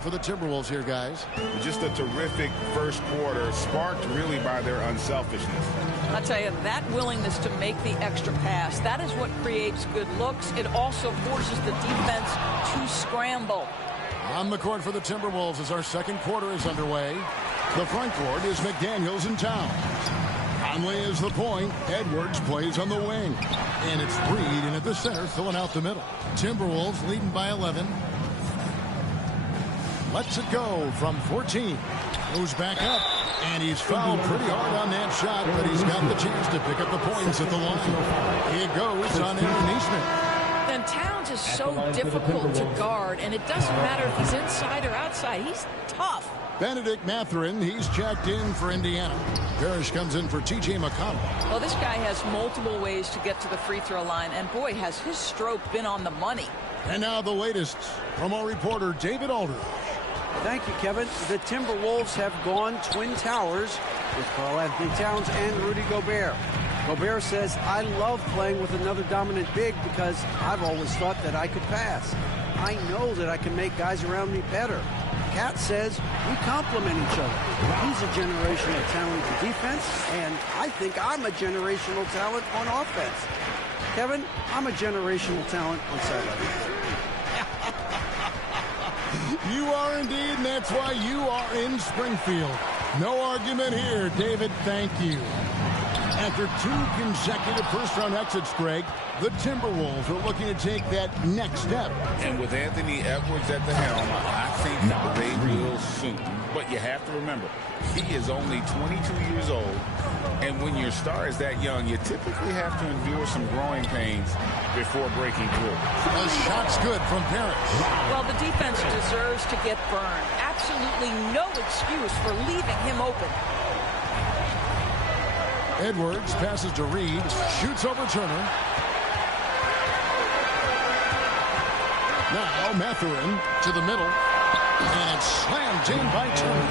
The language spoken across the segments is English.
For the Timberwolves here, guys. Just a terrific first quarter, sparked really by their unselfishness. I'll tell you, that willingness to make the extra pass, that is what creates good looks. It also forces the defense to scramble. On the court for the Timberwolves as our second quarter is underway. The front court is McDaniels and Towns. Conley is the point. Edwards plays on the wing. And it's Reed in at the center, filling out the middle. Timberwolves leading by 11. Lets it go from 14. Goes back up. And he's fouled pretty hard on that shot, but he's got the chance to pick up the points at the line. Here goes on Aaron Neesmith. And Towns is so difficult to guard, and it doesn't matter if he's inside or outside. He's tough. Benedict Mathurin, he's checked in for Indiana. Parrish comes in for T.J. McConnell. Well, this guy has multiple ways to get to the free throw line, and boy, has his stroke been on the money. And now the latest from our reporter, David Aldridge. Thank you, Kevin. The Timberwolves have gone Twin Towers with Karl-Anthony Towns and Rudy Gobert. Gobert says, I love playing with another dominant big because I've always thought that I could pass. I know that I can make guys around me better. Cat says we complement each other. He's a generational talent in defense, and I think I'm a generational talent on offense. Kevin, I'm a generational talent on sideline. You are indeed, and that's why you are in Springfield. No argument here, David. Thank you. After 2 consecutive first-round exits, Greg, the Timberwolves are looking to take that next step. And with Anthony Edwards at the helm, I think they will soon. But you have to remember, he is only 22 years old. And when your star is that young, you typically have to endure some growing pains before breaking through. The shot's good from Parrish. Well, the defense deserves to get burned. Absolutely no excuse for leaving him open. Edwards passes to Reed, shoots over Turner. Now Mathurin to the middle, and it's slammed in by Turner.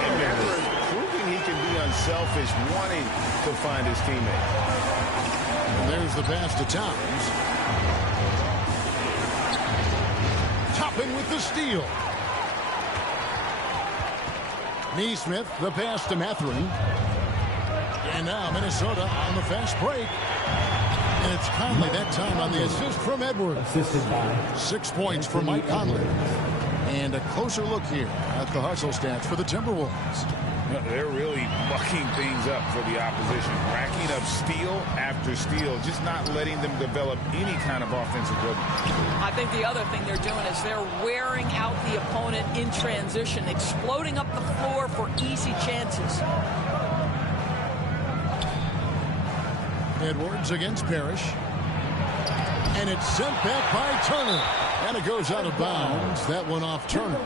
And Mathurin proving he can be unselfish, wanting to find his teammates. And there's the pass to Towns. Toppin with the steal. Neesmith, the pass to Mathurin. And now Minnesota on the fast break. And it's Conley that time on the assist from Edwards. Assisted by 6 points for Mike Conley. And a closer look here at the hustle stats for the Timberwolves. They're really mucking things up for the opposition. Racking up steal after steal, just not letting them develop any kind of offensive rhythm. I think the other thing they're doing is they're wearing out the opponent in transition, exploding up the floor for easy chances. Edwards against Parrish. And it's sent back by Turner. And it goes out of bounds. That one off Turner.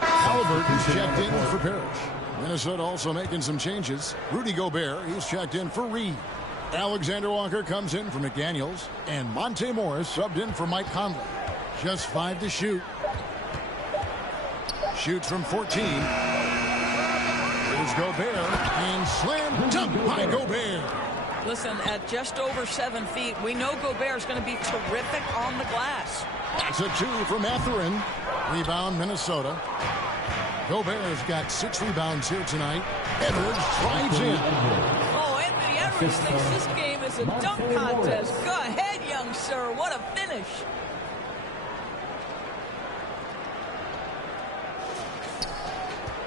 Halliburton's checked in for Parrish. Minnesota also making some changes. Rudy Gobert, he's checked in for Reed. Alexander Walker comes in for McDaniels. And Monte Morris subbed in for Mike Conley. Just 5 to shoot. Shoots from 14. Here's Gobert, and slam dunk by Gobert. Listen, at just over 7 feet, we know Gobert is going to be terrific on the glass. That's a 2 from Mathurin. Rebound, Minnesota. Gobert's got 6 rebounds here tonight. Edwards drives in. Oh, Anthony Edwards thinks this game is a dunk contest. Go ahead, young sir. What a finish.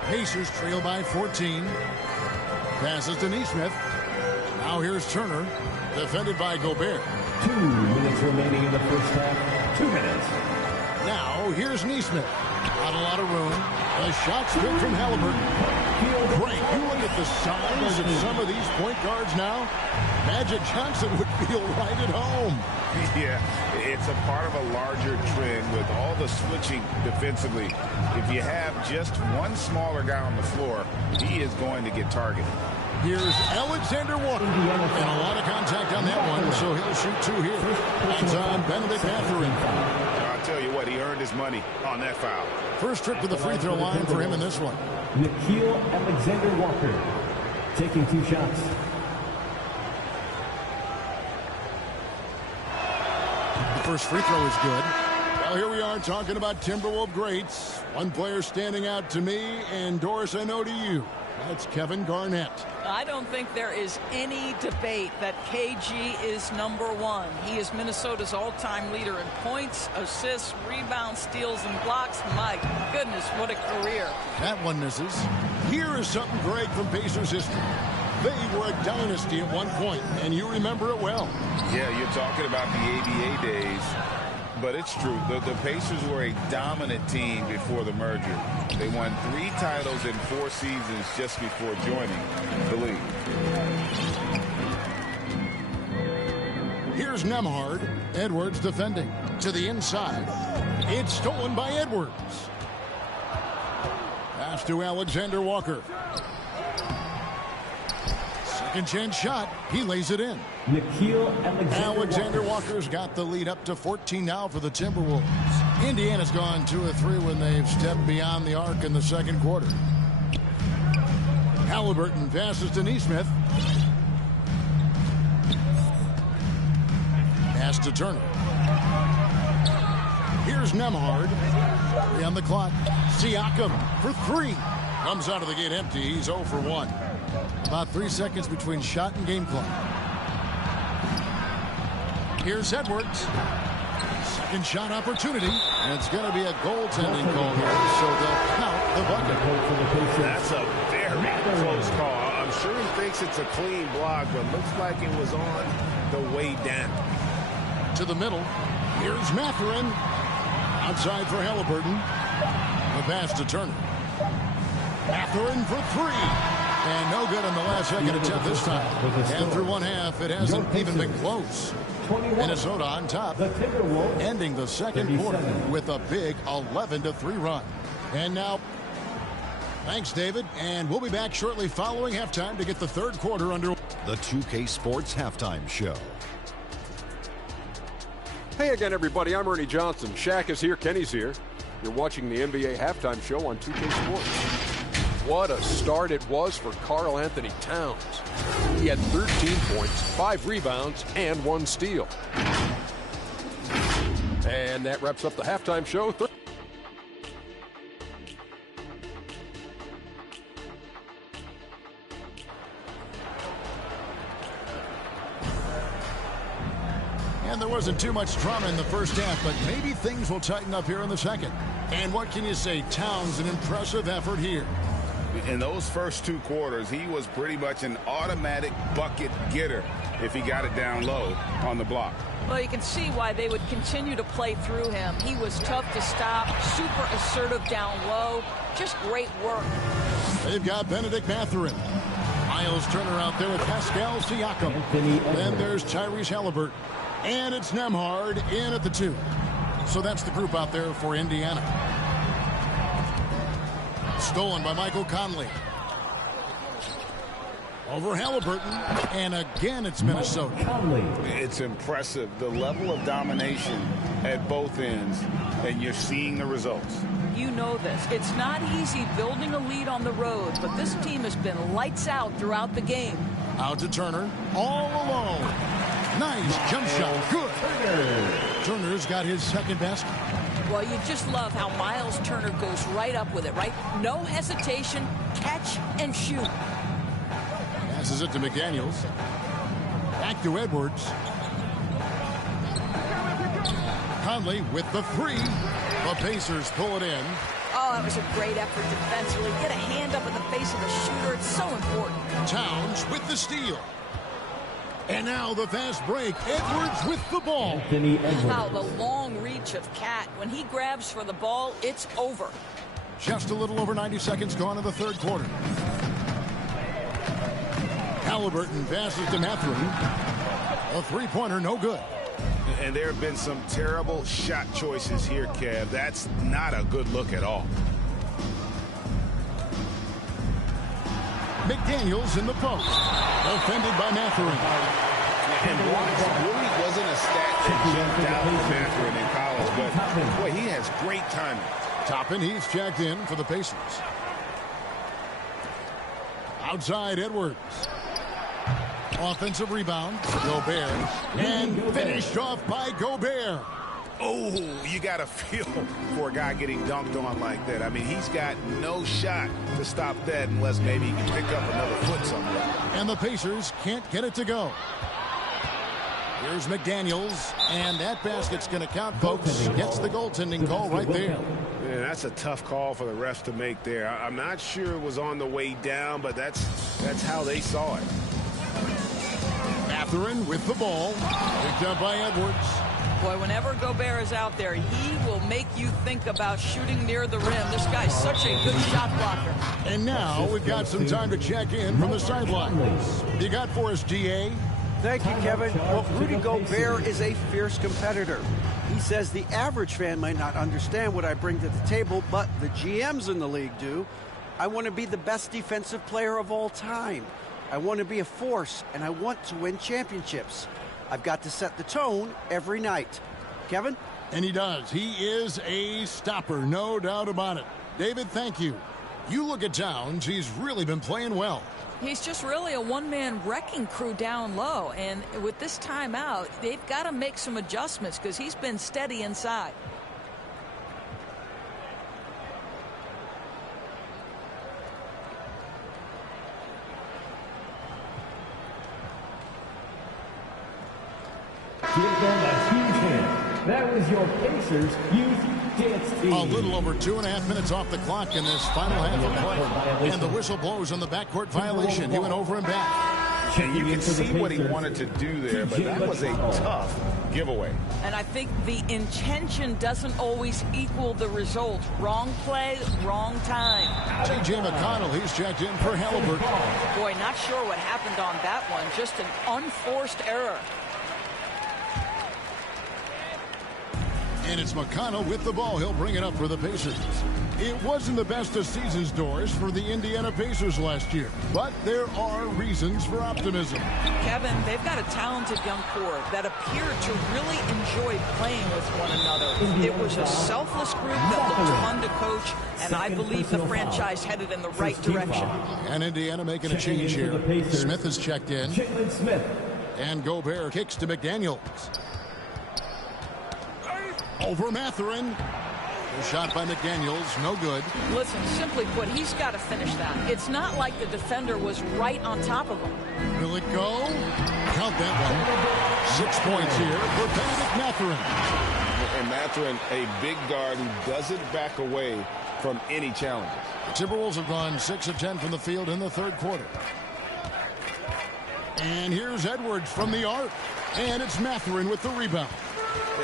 Pacers trail by 14. Passes to Neesmith. Now here's Turner. Defended by Gobert. 2 minutes remaining in the first half. 2 minutes. Now here's Neesmith. Not a lot of room. A shot's good from Halliburton. Frank, you look at the size of some of these point guards now. Magic Johnson would feel right at home. Yeah, it's a part of a larger trend with all the switching defensively. If you have just one smaller guy on the floor, he is going to get targeted. Here's Alexander Walker. And a lot of contact on that one, so he'll shoot 2 here. That's on Benedict Mathurin. I'll tell you what, he earned his money on that foul. First trip to the free throw line for him in this one. Nikhil Alexander-Walker taking 2 shots. The first free throw is good. Well, here we are talking about Timberwolves greats. One player standing out to me, and Doris, I know to you. That's Kevin Garnett. I don't think there is any debate that KG is #1. He is Minnesota's all-time leader in points, assists, rebounds, steals, and blocks. My goodness, what a career. That one misses. Here is something great from Pacers history. They were a dynasty at one point, and you remember it well. Yeah, you're talking about the ABA days. But it's true. The Pacers were a dominant team before the merger. They won 3 titles in 4 seasons just before joining the league. Here's Nembhard. Edwards defending. To the inside. It's stolen by Edwards. Pass to Alexander Walker. Second chance shot. He lays it in. Alexander Walker's got the lead up to 14 now for the Timberwolves. Indiana's gone 2 of 3 when they've stepped beyond the arc in the second quarter. Halliburton passes to Nesmith. Pass to Turner. Here's Nembhard. 3 on the clock. Siakam for 3. Comes out of the gate empty. He's 0 for 1. About 3 seconds between shot and game clock. Here's Edwards. Second shot opportunity. And it's going to be a goaltending call here, so they'll count the bucket. That's a very close call. I'm sure he thinks it's a clean block, but looks like it was on the way down. To the middle. Here's Mathurin. Outside for Halliburton. The pass to Turner. Mathurin for 3. And no good on the last second attempt this time. And through one half, it hasn't even been close. Minnesota on top, ending the second quarter with a big 11-3 run. And now, thanks, David. And we'll be back shortly following halftime to get the third quarter under. The 2K Sports Halftime Show. Hey again, everybody. I'm Ernie Johnson. Shaq is here. Kenny's here. You're watching the NBA Halftime Show on 2K Sports. What a start it was for Karl Anthony Towns. He had 13 points, 5 rebounds, and 1 steal. And that wraps up the halftime show. And there wasn't too much drama in the first half, but maybe things will tighten up here in the second. And what can you say? Towns, an impressive effort here. In those first 2 quarters, he was pretty much an automatic bucket getter if he got it down low on the block. Well, you can see why they would continue to play through him. He was tough to stop, super assertive down low. Just great work. They've got Benedict Mathurin. Miles Turner out there with Pascal Siakam. Then there's Tyrese Halliburton. And it's Nembhard in at the 2. So that's the group out there for Indiana. Stolen by Michael Conley. Over Halliburton. And again, it's Minnesota. It's impressive, the level of domination at both ends, and you're seeing the results. You know this. It's not easy building a lead on the road, but this team has been lights out throughout the game. Out to Turner. All alone. Nice jump shot. Good. Turner's got his second basket. Well, you just love how Miles Turner goes right up with it, right? No hesitation, catch and shoot. Passes it to McDaniels. Back to Edwards. Conley with the 3. The Pacers pull it in. Oh, that was a great effort defensively. Get a hand up in the face of the shooter. It's so important. Towns with the steal. And now the fast break. Edwards with the ball. Wow, the long reach of Cat. When he grabs for the ball, it's over. Just a little over 90 seconds gone in the third quarter. Halliburton passes to Mathurin. A 3-pointer, no good. And there have been some terrible shot choices here, Kev. That's not a good look at all. McDaniels in the post. Defended by Mathurin. And watch really wasn't a stat that jumped out for Mathurin in college, but boy, he has great timing. Toppin, he's checked in for the Pacers. Outside Edwards. Offensive rebound. Gobert. And finished off by Gobert. Oh, you got to feel for a guy getting dunked on like that. I mean, he's got no shot to stop that unless maybe he can pick up another foot somewhere. And the Pacers can't get it to go. Here's McDaniels, and that basket's going to count, folks. Gets the goaltending call right there. Yeah, that's a tough call for the refs to make there. I'm not sure it was on the way down, but that's how they saw it. Mathurin with the ball. Picked up by Edwards. Boy, whenever Gobert is out there, he will make you think about shooting near the rim. This guy's such a good shot blocker. And now we've got some time to check in from the sidelines. You got for us, GA? Thank you, Kevin. Well, Rudy Gobert is a fierce competitor. He says the average fan might not understand what I bring to the table, but the GMs in the league do. I want to be the best defensive player of all time. I want to be a force, and I want to win championships. I've got to set the tone every night. Kevin? And he does. He is a stopper, no doubt about it. David, thank you. You look at Towns, he's really been playing well. He's just really a one-man wrecking crew down low. And with this timeout, they've got to make some adjustments because he's been steady inside. Give them a huge hand. That was your Pacers Youth Dance Team. A little over 2.5 minutes off the clock in this final half of play. And the whistle blows on the backcourt violation. He went over and back. And you can see what he wanted to do there, but that was a tough giveaway. And I think the intention doesn't always equal the result. Wrong play, wrong time. T.J. McConnell, he's checked in for Halliburton. Boy, not sure what happened on that one. Just an unforced error. And it's McConnell with the ball. He'll bring it up for the Pacers. It wasn't the best of season's doors for the Indiana Pacers last year, but there are reasons for optimism. Kevin, they've got a talented young core that appeared to really enjoy playing with one another. It was a selfless group that looked fun to coach, and I believe the franchise headed in the right direction. And Indiana making a change here. Smith is checked in. And Gobert kicks to McDaniels. Over Mathurin. The shot by McDaniels, no good. Listen, simply put, he's got to finish that. It's not like the defender was right on top of him. Will it go? Count that one. 6 points here for Benedict Mathurin. And Mathurin, a big guard who doesn't back away from any challenges. The Timberwolves have gone 6 of 10 from the field in the third quarter. And here's Edwards from the arc. And it's Mathurin with the rebound.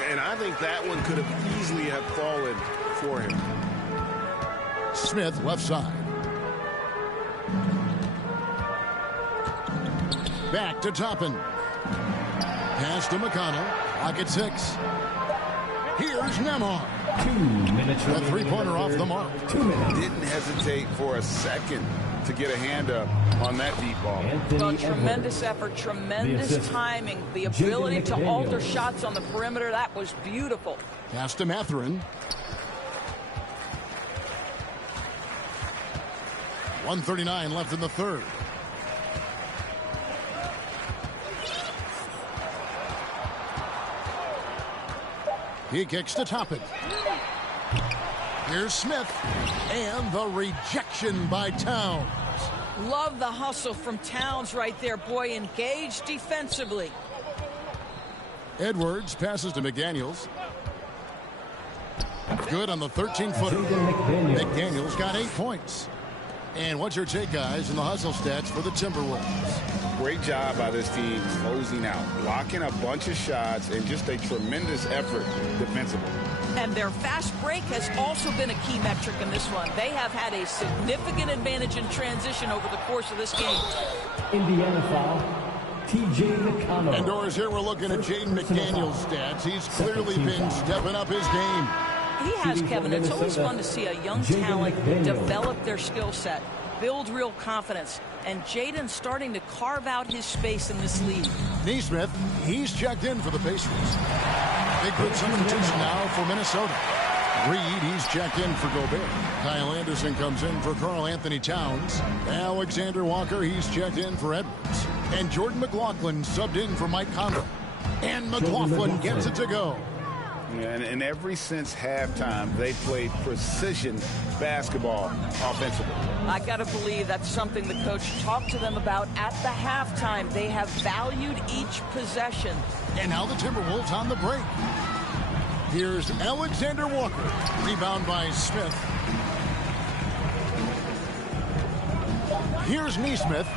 And I think that one could have easily have fallen for him. Smith left side. Back to Toppin. Pass to McConnell. Pocket 6. Here's Nemar. 2 minutes. A three-pointer off the mark. 2 minutes. Didn't hesitate for a second to get a hand up on that deep ball. Well, tremendous effort, tremendous timing, the ability to alter shots on the perimeter. That was beautiful. Pass to Mathurin. 1:39 left in the third. He kicks to Toppin. Here's Smith. And the rejection by Towns. Love the hustle from Towns right there. Boy, engaged defensively. Edwards passes to McDaniels. Good on the 13-footer. McDaniels got 8 points. And what's your take, guys, in the hustle stats for the Timberwolves? Great job by this team closing out, blocking a bunch of shots, and just a tremendous effort defensively. And their fast break has also been a key metric in this one. They have had a significant advantage in transition over the course of this game. Indiana foul. T.J. McConnell. And Doris, here we're looking at Jaden McDaniels' stats. He's clearly been stepping up his game. He has, Kevin. It's always fun to see a young talent develop their skill set, build real confidence, and Jaden's starting to carve out his space in this league. Neesmith, he's checked in for the Pacers. Big good substitution now for Minnesota. Reed, he's checked in for Gobert. Kyle Anderson comes in for Karl Anthony Towns. Alexander Walker, he's checked in for Edwards. And Jordan McLaughlin subbed in for Mike Conley. And McLaughlin gets it to go. And ever since halftime, they played precision basketball offensively. I got to believe that's something the coach talked to them about at the halftime. They have valued each possession. And now the Timberwolves on the break. Here's Alexander Walker. Rebound by Smith. Here's Neesmith.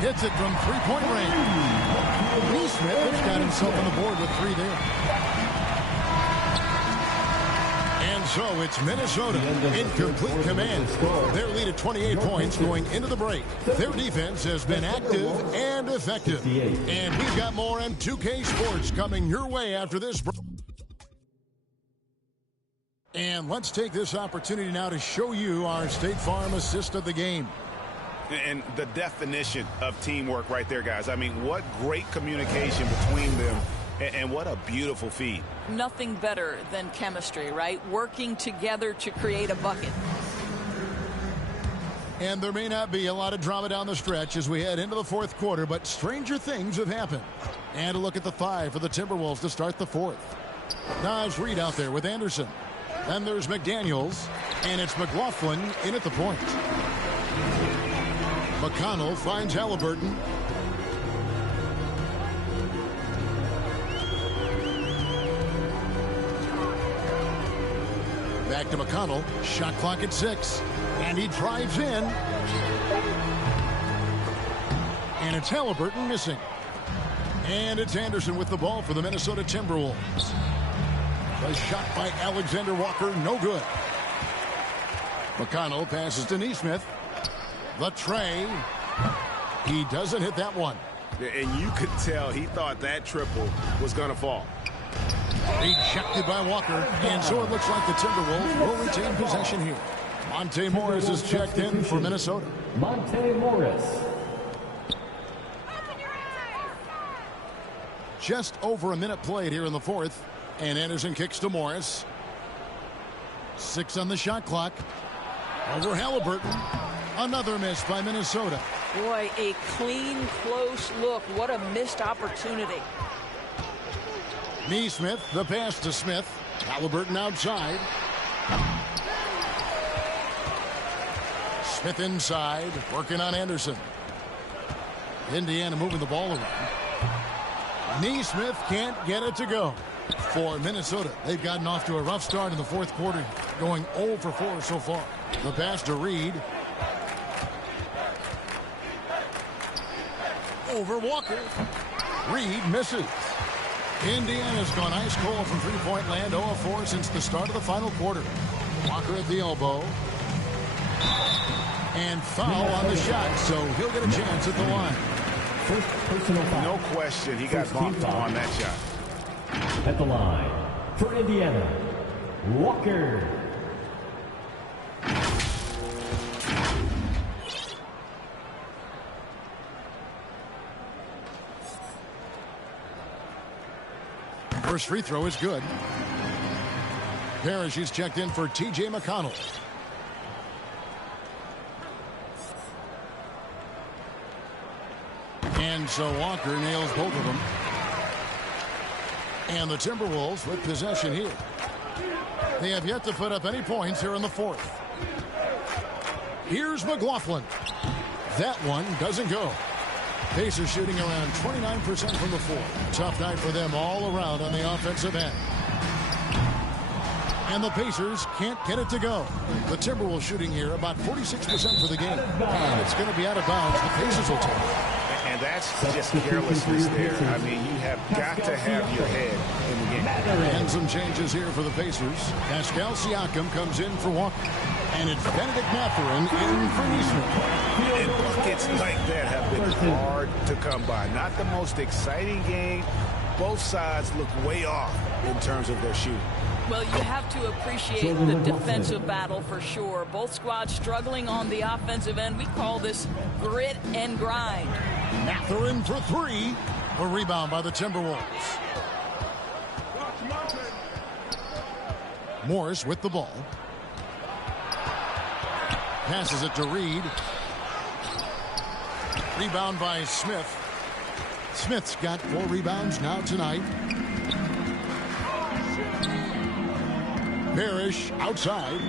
Hits it from three-point range. Neesmith has got himself on the board with 3 there. And so it's Minnesota in complete command. Their lead at 28 points going into the break. Their defense has been active and effective. And we've got more M2K Sports coming your way after this break. And let's take this opportunity now to show you our State Farm assist of the game. And the definition of teamwork right there, guys. I mean, what great communication between them, and what a beautiful feed. Nothing better than chemistry, right? Working together to create a bucket. And there may not be a lot of drama down the stretch as we head into the fourth quarter, but stranger things have happened. And a look at the 5 for the Timberwolves to start the fourth. Nas Reed out there with Anderson. Then there's McDaniels, and it's McLaughlin in at the point. McConnell finds Halliburton. Back to McConnell. Shot clock at 6. And he drives in. And it's Halliburton missing. And it's Anderson with the ball for the Minnesota Timberwolves. The shot by Alexander Walker, no good. McConnell passes to Neesmith. The tray. He doesn't hit that one. And you could tell he thought that triple was going to fall. Rejected by Walker. And so it looks like the Timberwolves will retain possession here. Monte Morris is checked in for Minnesota. Monte Morris. Just over a minute played here in the fourth. And Anderson kicks to Morris. 6 on the shot clock. Over Halliburton. Another miss by Minnesota. Boy, a clean, close look. What a missed opportunity. Neesmith, the pass to Smith. Halliburton outside. Smith inside, working on Anderson. Indiana moving the ball around. Neesmith can't get it to go. For Minnesota, they've gotten off to a rough start in the fourth quarter, going 0 for 4 so far. The pass to Reed. Over Walker. Reed misses. Indiana's gone ice cold from three-point land, 0 of 4 since the start of the final quarter. Walker at the elbow. And foul on the shot, so he'll get a chance at the line. First personal foul. No question, he got bumped on that shot. At the line for Indiana, Walker. First free throw is good. Parrish is checked in for T.J. McConnell. And so Walker nails both of them. And the Timberwolves with possession here. They have yet to put up any points here in the fourth. Here's McLaughlin. That one doesn't go. Pacers shooting around 29% from the floor. Tough night for them all around on the offensive end. And the Pacers can't get it to go. The Timberwolves shooting here about 46% for the game. And it's going to be out of bounds. The Pacers will take it. And that's just carelessness there. I mean, you have got to have your head in the game. And some changes here for the Pacers. Pascal Siakam comes in for Walker. And it's Benedict Mathurin in for Neesmith. And buckets like that have been hard to come by. Not the most exciting game. Both sides look way off in terms of their shooting. Well, you have to appreciate the defensive battle for sure. Both squads struggling on the offensive end. We call this grit and grind. Mathurin for 3. A rebound by the Timberwolves. Morris with the ball. Passes it to Reed. Rebound by Smith. Smith's got 4 rebounds now tonight. Parrish outside.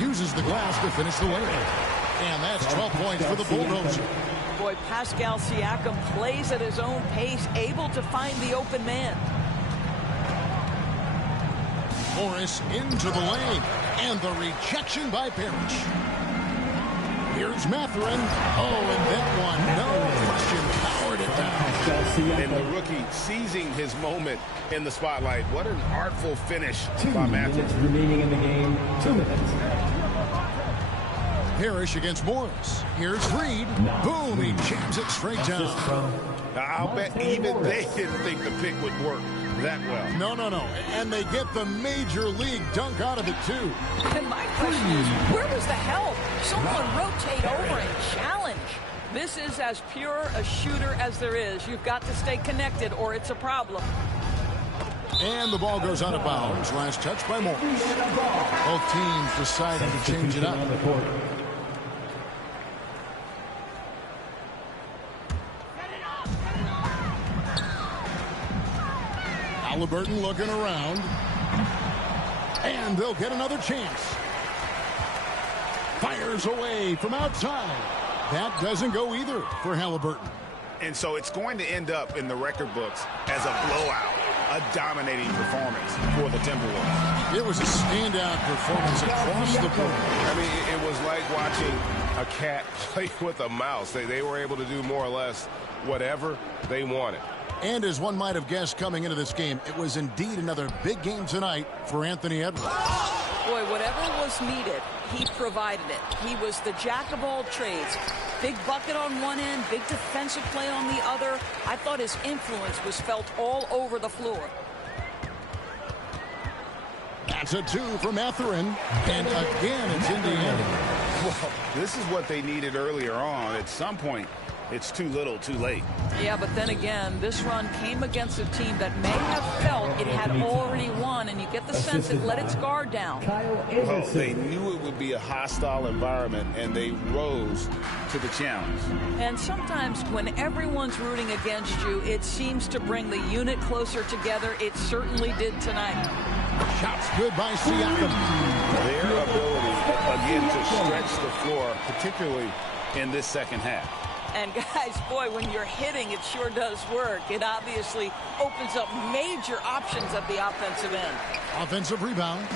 Uses the glass to finish the way. And that's 12 points for the Bulldozer. Boy, Pascal Siakam plays at his own pace, able to find the open man. Morris into the lane, and the rejection by Parrish. Here's Mathurin. Oh, and that one, no question, powered it down. And the rookie seizing his moment in the spotlight. What an artful finish by Mathurin. 2 minutes remaining in the game. 2 minutes. Parrish against Morris. Here's Reed. Boom, he jams it straight down. I'll bet even they didn't think the pick would work that well. No. And they get the major league dunk out of it, too. And my question is, where was the help? Someone rotate over and challenge. This is as pure a shooter as there is. You've got to stay connected or it's a problem. And the ball goes out of bounds. Last touch by Morris. Both teams deciding to change it up. Halliburton looking around. And they'll get another chance. Fires away from outside. That doesn't go either for Halliburton. And so it's going to end up in the record books as a blowout, a dominating performance for the Timberwolves. It was a standout performance across the board. I mean, it was like watching a cat play with a mouse. They were able to do more or less whatever they wanted. And as one might have guessed coming into this game, it was indeed another big game tonight for Anthony Edwards. Boy, whatever was needed, he provided it. He was the jack of all trades. Big bucket on one end, big defensive play on the other. I thought his influence was felt all over the floor. That's a 2 for Mathurin. And again, it's Indiana. Well, this is what they needed earlier on. At some point, it's too little, too late. Yeah, but then again, this run came against a team that may have felt it had already won, and you get the sense it let its guard down. Well, they knew it would be a hostile environment, and they rose to the challenge. And sometimes when everyone's rooting against you, it seems to bring the unit closer together. It certainly did tonight. Shots good by Siakam. Their ability, again, to stretch the floor, particularly in this second half. And guys, boy, when you're hitting, it sure does work. It obviously opens up major options at the offensive end. Offensive rebound.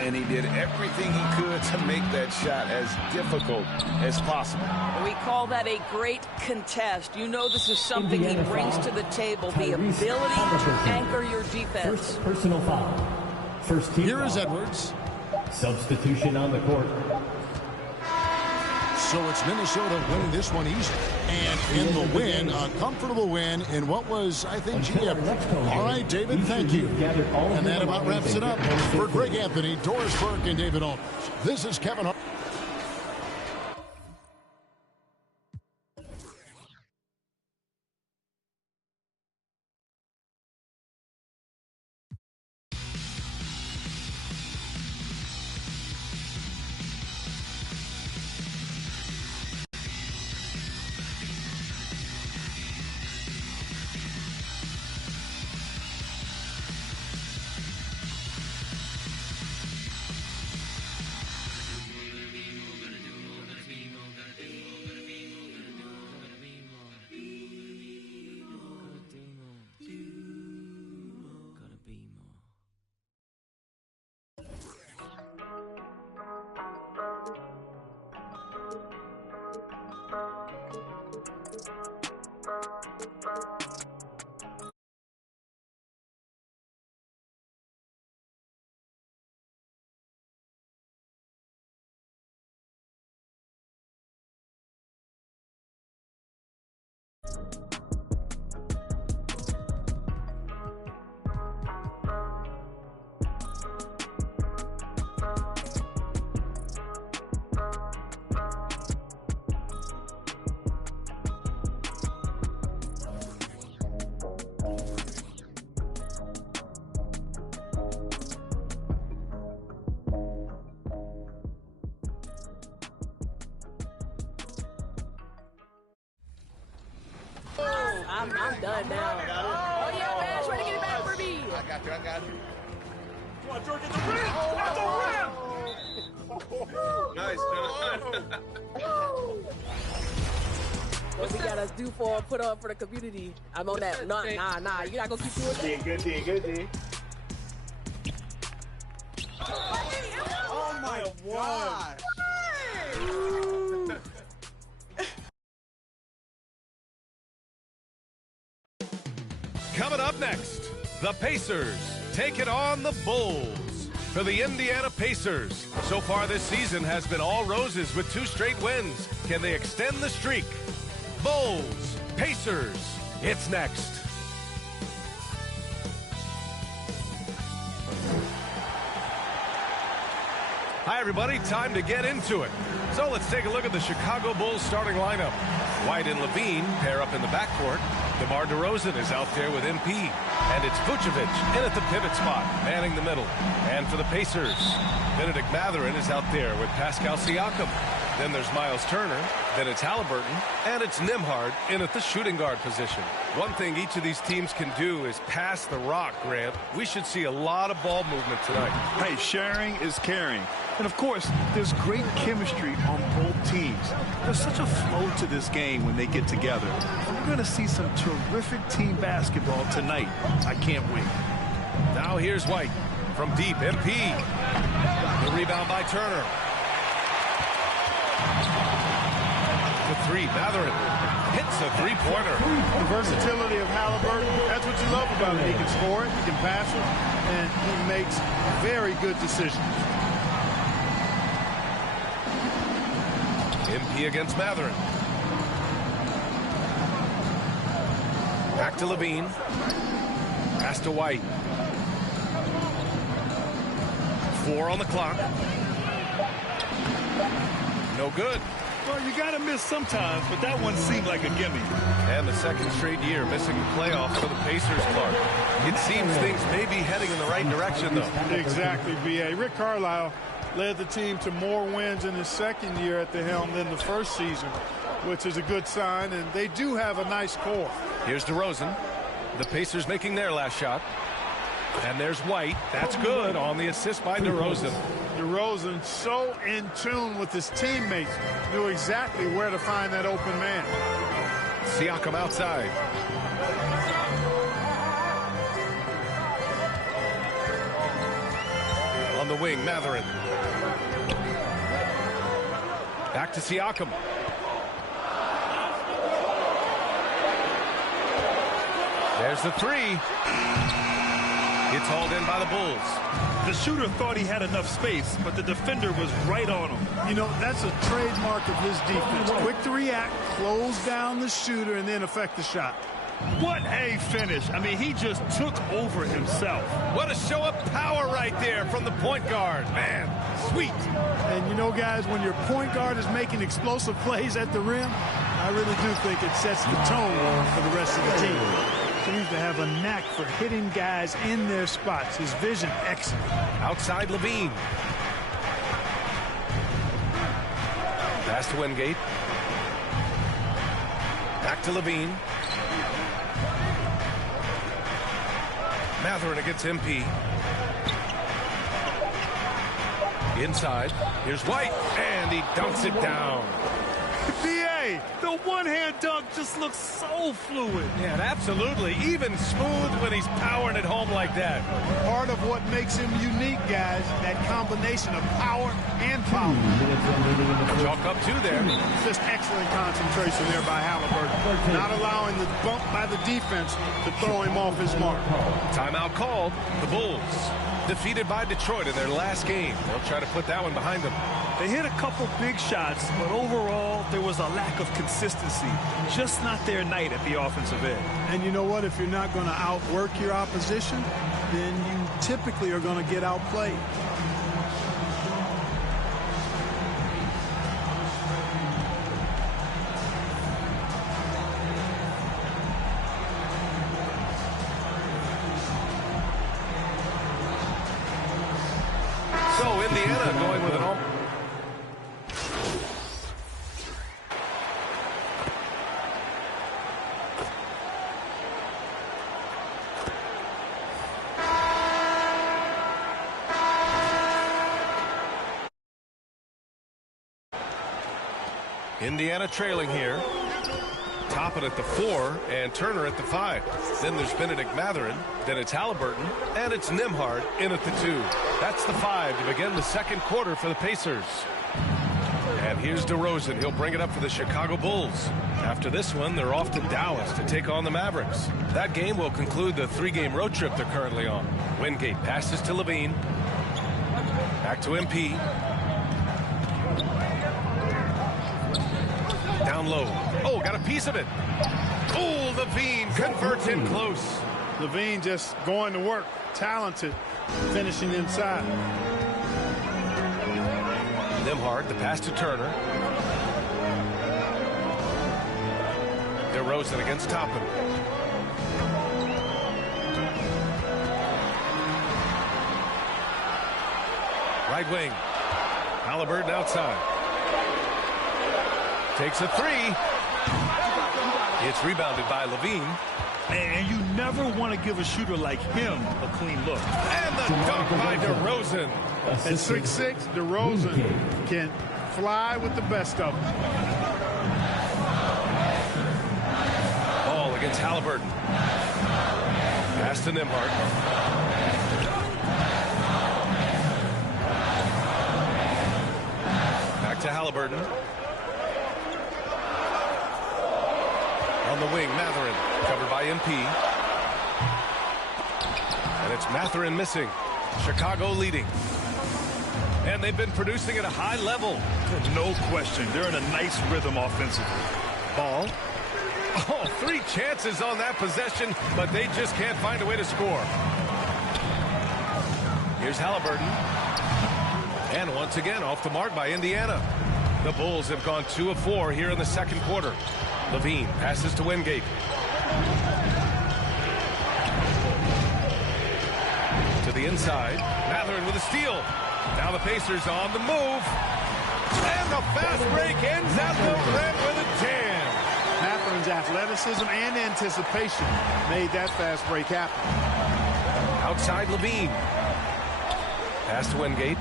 And he did everything he could to make that shot as difficult as possible. We call that a great contest. You know this is something he brings to the table, the ability to anchor your defense. First personal foul. First team Here is foul. Edwards. Substitution on the court. So it's Minnesota winning this one easy. And in the win, a comfortable win in what was, I think, GM. All right, David, thank you. And that about wraps it up. For Greg Anthony, Doris Burke, and David Aldridge, this is Kevin Hart. I'm done now. Oh, yeah, got you. Come on, Jordan, get the rim! At the rim! Nice, What we gotta do put on for the community? I'm on that. Nah. You're not gonna keep doing that. Good D. Oh my God! Coming up next, the Pacers take it on the Bulls. For the Indiana Pacers, so far this season has been all roses with 2 straight wins. Can they extend the streak? Bulls, Pacers, it's next. Hi, everybody. Time to get into it. So let's take a look at the Chicago Bulls starting lineup. White and Levine pair up in the backcourt. DeMar DeRozan is out there with MP. And it's Vucevic in at the pivot spot, manning the middle. And for the Pacers, Benedict Mathurin is out there with Pascal Siakam. Then there's Miles Turner. Then it's Halliburton. And it's Nembhard in at the shooting guard position. One thing each of these teams can do is pass the rock, Grant. We should see a lot of ball movement tonight. Hey, sharing is caring. And, of course, there's great chemistry on both teams. There's such a flow to this game when they get together. And we're going to see some terrific team basketball tonight. I can't wait. Now here's White from deep. MP. The rebound by Turner. The 3. Mathurin hits a three-pointer. The versatility of Halliburton, that's what you love about him. He can score it, he can pass it, and he makes very good decisions. MP against Mathurin. Back to Levine. Pass to White. 4 on the clock. No good. Well, you got to miss sometimes, but that one seemed like a gimme. And the second straight year missing the playoffs for the Pacers, Clark. It seems things may be heading in the right direction, though. Exactly, B.A. Rick Carlisle led the team to more wins in his second year at the helm than the first season, which is a good sign, and they do have a nice core. Here's DeRozan. The Pacers making their last shot. And there's White. That's good on the assist by DeRozan. DeRozan, so in tune with his teammates, knew exactly where to find that open man. Siakam outside. On the wing, Mathurin. Back to Siakam. There's the 3. It's hauled in by the Bulls. The shooter thought he had enough space, but the defender was right on him. You know, that's a trademark of his defense. Quick to react, close down the shooter, and then affect the shot. What a finish. I mean, he just took over himself. What a show of power right there from the point guard. Man, sweet. And you know, guys, when your point guard is making explosive plays at the rim, I really do think it sets the tone for the rest of the team. Seems to have a knack for hitting guys in their spots. His vision, excellent. Outside Levine. Pass to Wingate. Back to Levine. Mathurin against MP. Inside. Here's White. And he dunks it down. B.A., the one-hand dunk just looks so fluid. Yeah, absolutely. Even smooth when he's powering it home like that. Part of what makes him unique, guys, that combination of power and power. Chalk up 2 there. Just excellent concentration there by Halliburton. Not allowing the bump by the defense to throw him off his mark. Timeout called. The Bulls defeated by Detroit in their last game. They'll try to put that one behind them. They hit a couple big shots, but overall, there was a lack of consistency. Just not their night at the offensive end. And you know what? If you're not going to outwork your opposition, then you typically are going to get outplayed. So Indiana going with an all. Indiana trailing here. Toppin at the 4 and Turner at the 5. Then there's Benedict Mathurin. Then it's Halliburton. And it's Nembhard in at the 2. That's the 5 to begin the second quarter for the Pacers. And here's DeRozan. He'll bring it up for the Chicago Bulls. After this one, they're off to Dallas to take on the Mavericks. That game will conclude the 3-game road trip they're currently on. Wingate passes to Levine. Back to MP. Down low. Oh, got a piece of it. Oh, Levine converts in close. Levine just going to work. Talented. Finishing inside. Nembhard, the pass to Turner. DeRozan against Toppin. Right wing. Halliburton outside. Takes a 3. It's rebounded by Levine. And you never want to give a shooter like him a clean look. And the dunk by DeRozan. At 6'6", DeRozan can fly with the best of them. Ball against Halliburton. Pass to Nembhard. Back to Halliburton. On the wing, Mathurin, covered by MP. And it's Mathurin missing. Chicago leading. And they've been producing at a high level. No question. They're in a nice rhythm offensively. Ball. Oh, 3 chances on that possession, but they just can't find a way to score. Here's Halliburton. And once again, off the mark by Indiana. The Bulls have gone 2 of 4 here in the second quarter. Levine passes to Wingate. To the inside. Mathurin with a steal. Now the Pacers on the move. And the fast break ends at the rim with a jam. Matherin's athleticism and anticipation made that fast break happen. Outside Levine. Pass to Wingate.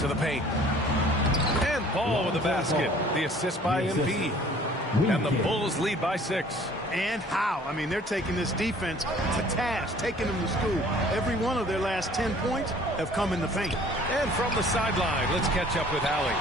To the paint. And Ball with the basket. The assist by MP. And the Bulls lead by 6. And how? I mean, they're taking this defense to task, taking them to school. Every one of their last 10 points have come in the paint. And from the sideline, let's catch up with Allie.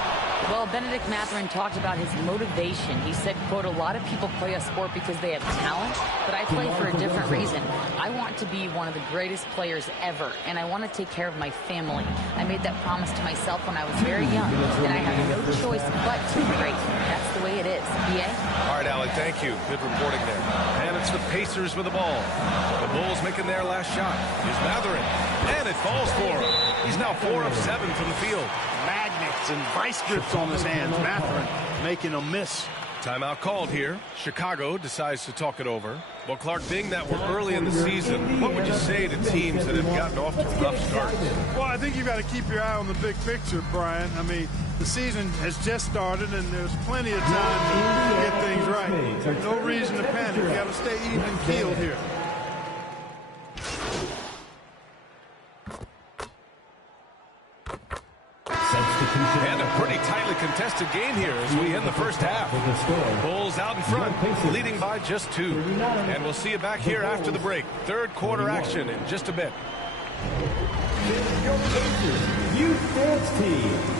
Well, Benedict Mathurin talked about his motivation. He said, quote, a lot of people play a sport because they have talent, but I play for a different reason. I want to be one of the greatest players ever, and I want to take care of my family. I made that promise to myself when I was very young, and I have no choice but to be great. That's the way it is. BA? All right, Allie, thank you. Good reporting there. And it's the Pacers with the ball. The Bulls making their last shot. Here's Mathurin, and it falls for him. He's now 4 of 7 from the field. Magnets and vice grips on his hands. Mathurin making a miss. Timeout called here. Chicago decides to talk it over. Well, Clark, being that we're early in the season, what would you say to teams that have gotten off to rough starts? Well, I think you've got to keep your eye on the big picture, Brian. I mean, the season has just started, and there's plenty of time to get things right. No reason to panic. You got to stay even-keeled here. And a pretty tightly contested game here as we end the first half. Bulls out in front, leading by just 2. And we'll see you back here after the break. Third quarter action in just a bit. Youth Dance Team.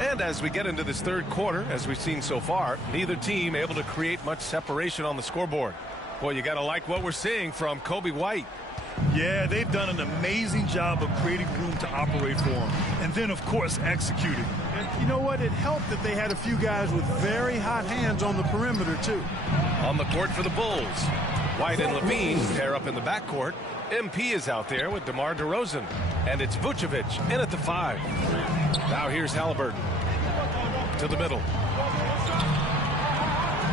And as we get into this third quarter, as we've seen so far, neither team able to create much separation on the scoreboard. Boy, you got to like what we're seeing from Kobe White. Yeah, they've done an amazing job of creating room to operate for him. And then, of course, executing. And you know what? It helped that they had a few guys with very hot hands on the perimeter, too. On the court for the Bulls, White and Levine pair up in the backcourt. MP is out there with DeMar DeRozan. And it's Vucevic in at the 5. Now here's Halliburton. To the middle.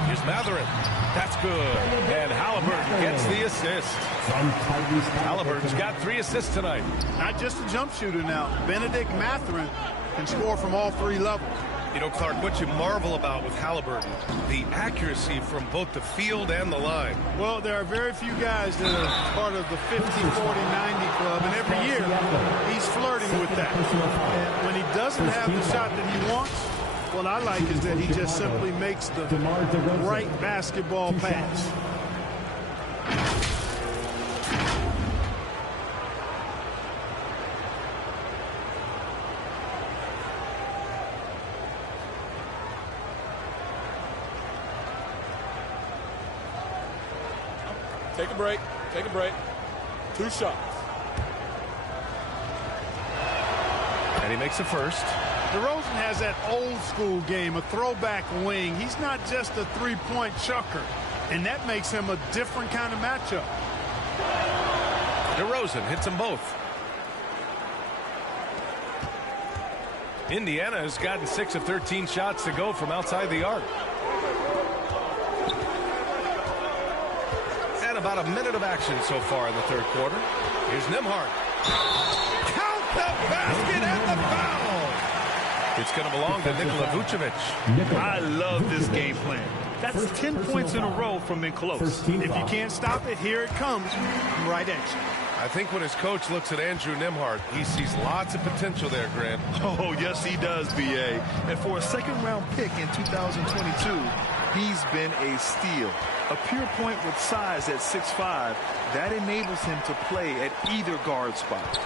Here's Mathurin. That's good. And Halliburton gets the assist. Halliburton's got 3 assists tonight. Not just a jump shooter now. Benedict Mathurin can score from all 3 levels. You know, Clark, what you marvel about with Halliburton, the accuracy from both the field and the line. Well, there are very few guys that are part of the 50, 40, 90 club, and every year he's flirting with that. And when he doesn't have the shot that he wants, what I like is that he just simply makes the right basketball pass. Take a break. Take a break. 2 shots. And he makes the first. DeRozan has that old school game, a throwback wing. He's not just a three-point chucker, and that makes him a different kind of matchup. DeRozan hits them both. Indiana has gotten 6 of 13 shots to go from outside the arc. About a minute of action so far in the third quarter. Here's Nembhard. Count the basket and the foul. It's going to belong to Nikola Vucevic. I love this game plan. That's 10 points in a row from in close. If you can't stop it, here it comes right at you. I think when his coach looks at Andrew Nembhard, he sees lots of potential there, Grant. Oh, yes, he does, B.A. And for a second-round pick in 2022, he's been a steal. A pure point with size at 6'5", that enables him to play at either guard spot.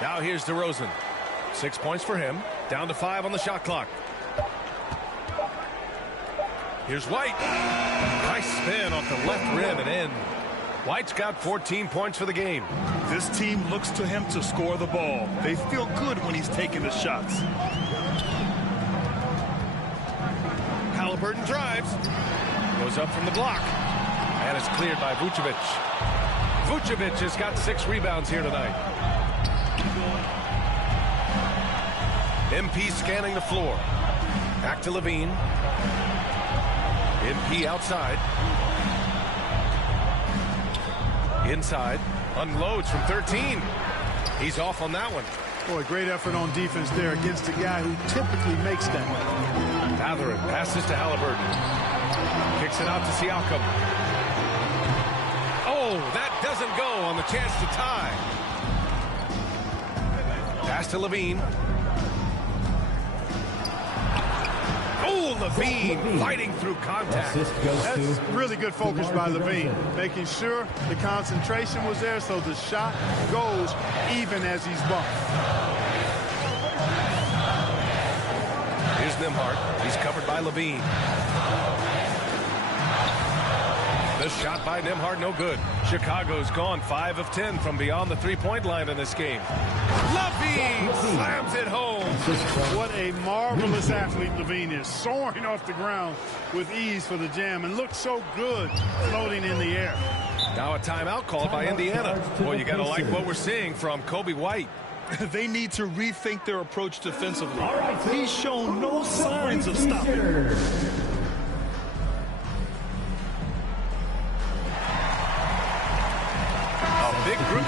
Now here's DeRozan. 6 points for him. Down to 5 on the shot clock. Here's White. Nice spin off the left rim and in. White's got 14 points for the game. This team looks to him to score the ball. They feel good when he's taking the shots. Halliburton drives. Goes up from the block. And it's cleared by Vucevic. Vucevic has got 6 rebounds here tonight. MP scanning the floor. Back to Levine. MP outside. Inside. Unloads from 13. He's off on that one. Boy, great effort on defense there against a guy who typically makes that. Mathurin passes to Halliburton. Kicks it out to Siakam. Oh, that doesn't go on the chance to tie. Pass to Levine. Oh, Levine fighting through contact. That's really good focus by Levine, making sure the concentration was there so the shot goes even as he's bumped. Here's Nembhard. He's covered by Levine. The shot by Nembhard, no good. Chicago's gone 5 of 10 from beyond the three-point line in this game. Levine slams it home. What a marvelous athlete Levine is, soaring off the ground with ease for the jam, and looks so good floating in the air. Now a timeout called by Indiana. Boy, you got to like what we're seeing from Kobe White. They need to rethink their approach defensively. He's shown no signs of stopping. Big group.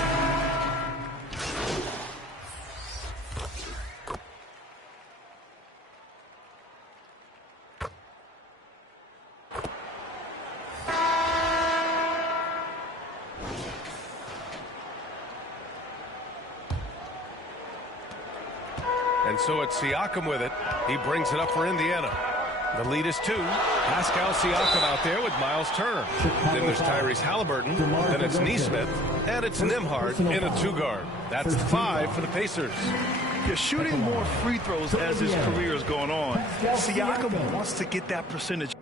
And so it's Siakam with it. He brings it up for Indiana. The lead is 2. Pascal Siakam out there with Miles Turner. Then there's Tyrese Halliburton. Then it's Nesmith. And it's Nembhard in a 2-guard. That's 5 for the Pacers. You're shooting more free throws as his career is going on. Siakam wants to get that percentage.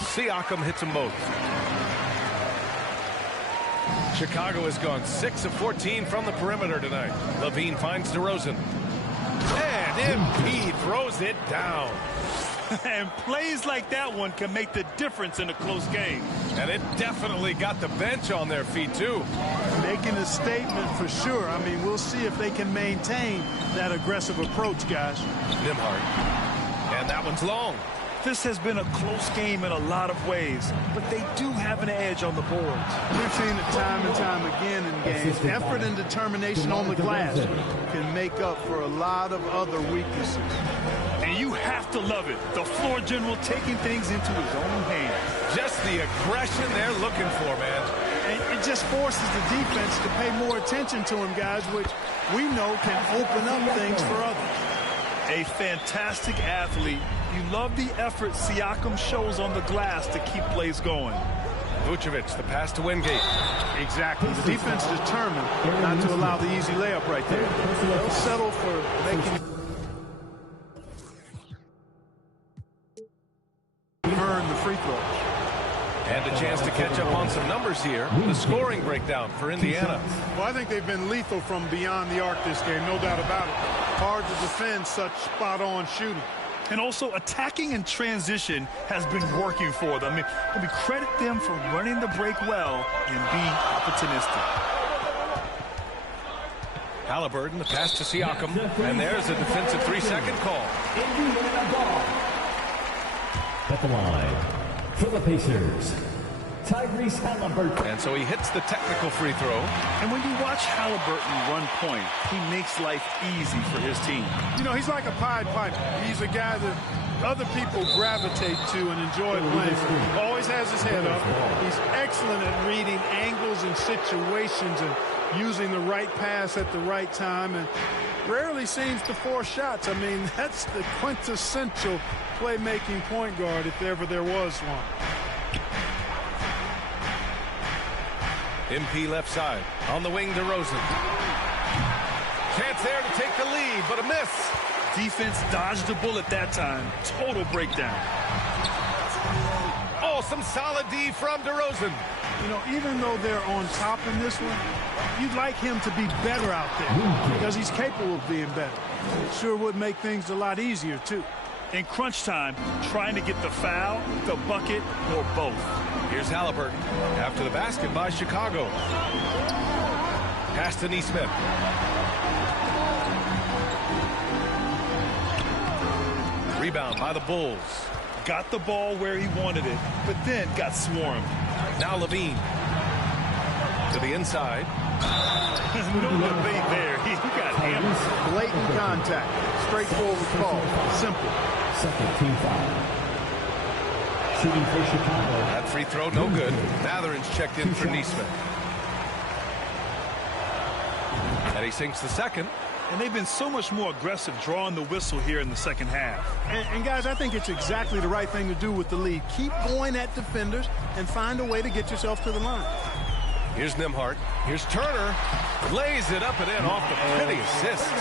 Siakam hits them both. Chicago has gone 6 of 14 from the perimeter tonight. Levine finds DeRozan. And MP throws it down. And plays like that one can make the difference in a close game. And it definitely got the bench on their feet, too. Making a statement for sure. I mean, we'll see if they can maintain that aggressive approach, guys. Nembhard. And that one's long. This has been a close game in a lot of ways, but they do have an edge on the boards. We've seen it time and time again in games. Effort and determination on the glass can make up for a lot of other weaknesses. And you have to love it. The floor general taking things into his own hands. Just the aggression they're looking for, man. And it just forces the defense to pay more attention to him, guys, which we know can open up things for others. A fantastic athlete. You love the effort Siakam shows on the glass to keep plays going. Vucevic, the pass to Wingate. Exactly. The defense determined not to allow the easy layup right there. They'll settle for making earn the free throws. And a chance to catch up on some numbers here. The scoring breakdown for Indiana. Well, I think they've been lethal from beyond the arc this game, no doubt about it. Hard to defend such spot-on shooting. And also attacking in transition has been working for them. I mean, credit them for running the break well and being opportunistic. Halliburton, the pass to Siakam. And there's a defensive 3-second call. Indiana ball. At the line for the Pacers, Tyrese Halliburton. And so he hits the technical free throw. And when you watch Halliburton run point, he makes life easy for his team. You know, he's like a Pied Piper. He's a guy that other people gravitate to and enjoy playing with. Always has his head up. He's excellent at reading angles and situations and using the right pass at the right time, and rarely seems to force shots. I mean, that's the quintessential playmaking point guard if ever there was one. MP left side. On the wing, DeRozan. Chance there to take the lead, but a miss. Defense dodged the bullet that time. Total breakdown. Oh, some solid D from DeRozan. You know, even though they're on top in this one, you'd like him to be better out there because he's capable of being better. Sure would make things a lot easier, too. In crunch time, trying to get the foul, the bucket, or both. Here's Halliburton. After the basket by Chicago. Pass to Nesmith. Rebound by the Bulls. Got the ball where he wanted it, but then got swarmed. Now Levine. To the inside. No debate there. He got hammered. Blatant contact. Straightforward call. Simple. Second team foul. Shooting for Chicago. That free throw, no good. Mathurin's checked in for Nesmith. And he sinks the second. And they've been so much more aggressive drawing the whistle here in the second half. And guys, I think it's exactly the right thing to do with the lead. Keep going at defenders and find a way to get yourself to the line. Here's Nembhard. Here's Turner. Lays it up and in off the pretty assist.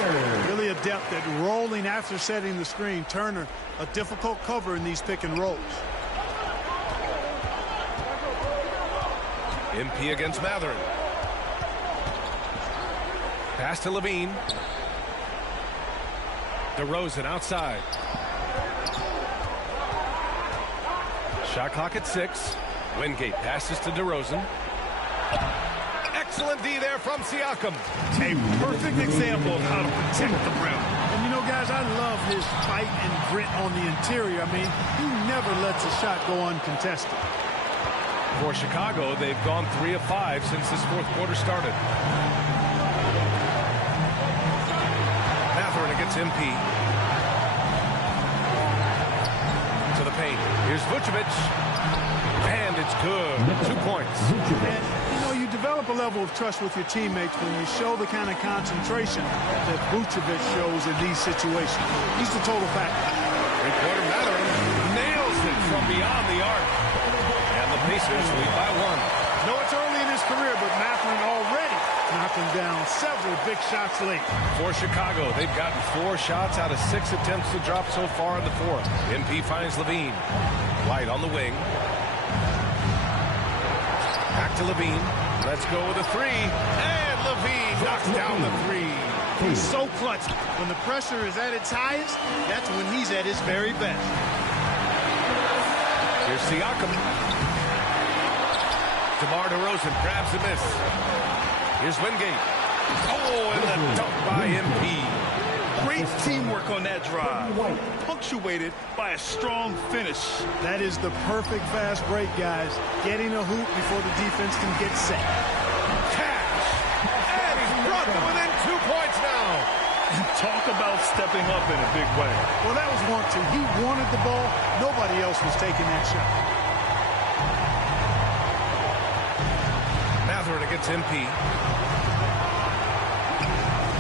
Really adept at rolling after setting the screen. Turner, a difficult cover in these pick and rolls. MP against Mathurin. Pass to Levine. DeRozan outside. Shot clock at 6. Wingate passes to DeRozan. Excellent D there from Siakam. A perfect example of how to protect the rim. And you know, guys, I love his fight and grit on the interior. I mean, he never lets a shot go uncontested. For Chicago, they've gone 3 of 5 since this fourth quarter started. Mathurin against MP. To the paint. Here's Vucevic. And it's good. 2 points. And, you know, you develop a level of trust with your teammates when you show the kind of concentration that Vucevic shows in these situations. He's the total factor. Three-quarter Mathurin nails it from beyond the arc. And the Pacers lead by 1. No, it's early in his career, but Mathurin already knocking down several big shots late. For Chicago, they've gotten 4 shots out of 6 attempts to drop so far in the fourth. MP finds Levine. White on the wing. Back to Levine. Let's go with a 3. And Levine knocks down the 3. He's so clutch. When the pressure is at its highest, that's when he's at his very best. Here's Siakam. DeMar DeRozan grabs the miss. Here's Wingate. Oh, and the dunk by MP. Great teamwork on that drive, punctuated by a strong finish. That is the perfect fast break, guys. Getting a hoop before the defense can get set. Cash! And he's brought them within 2 points now. And talk about stepping up in a big way. Well, that was want to. He wanted the ball. Nobody else was taking that shot. Mathurin against MP.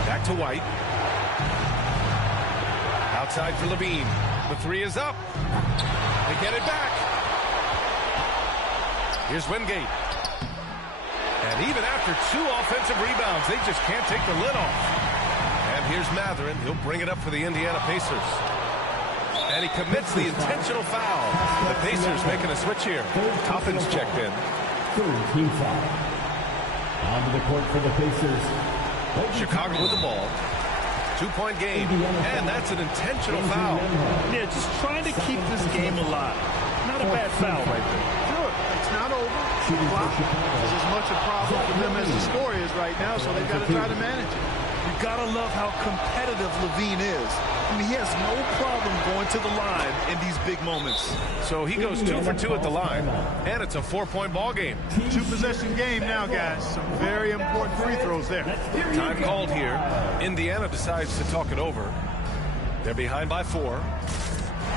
Back to White. Outside for Levine. The three is up. They get it back. Here's Wingate. And even after 2 offensive rebounds, they just can't take the lid off. And here's Mathurin. He'll bring it up for the Indiana Pacers. And he commits the intentional foul. The Pacers making a switch here. Toppin's checked in. Third team foul. Onto the court for the Pacers. Chicago with the ball. 2-point game, and that's an intentional foul. Yeah, just trying to keep this game alive. Not a bad foul right there. Sure, it's not over. Clock is as much a problem for them as the score is right now, so they've got to try to manage it. You gotta love how competitive Levine is. I mean, he has no problem going to the line in these big moments. So he goes 2 for 2 at the line, and it's a 4-point ball game. 2-possession game now, guys. Some very important free throws there. Time called here. Indiana decides to talk it over. They're behind by 4.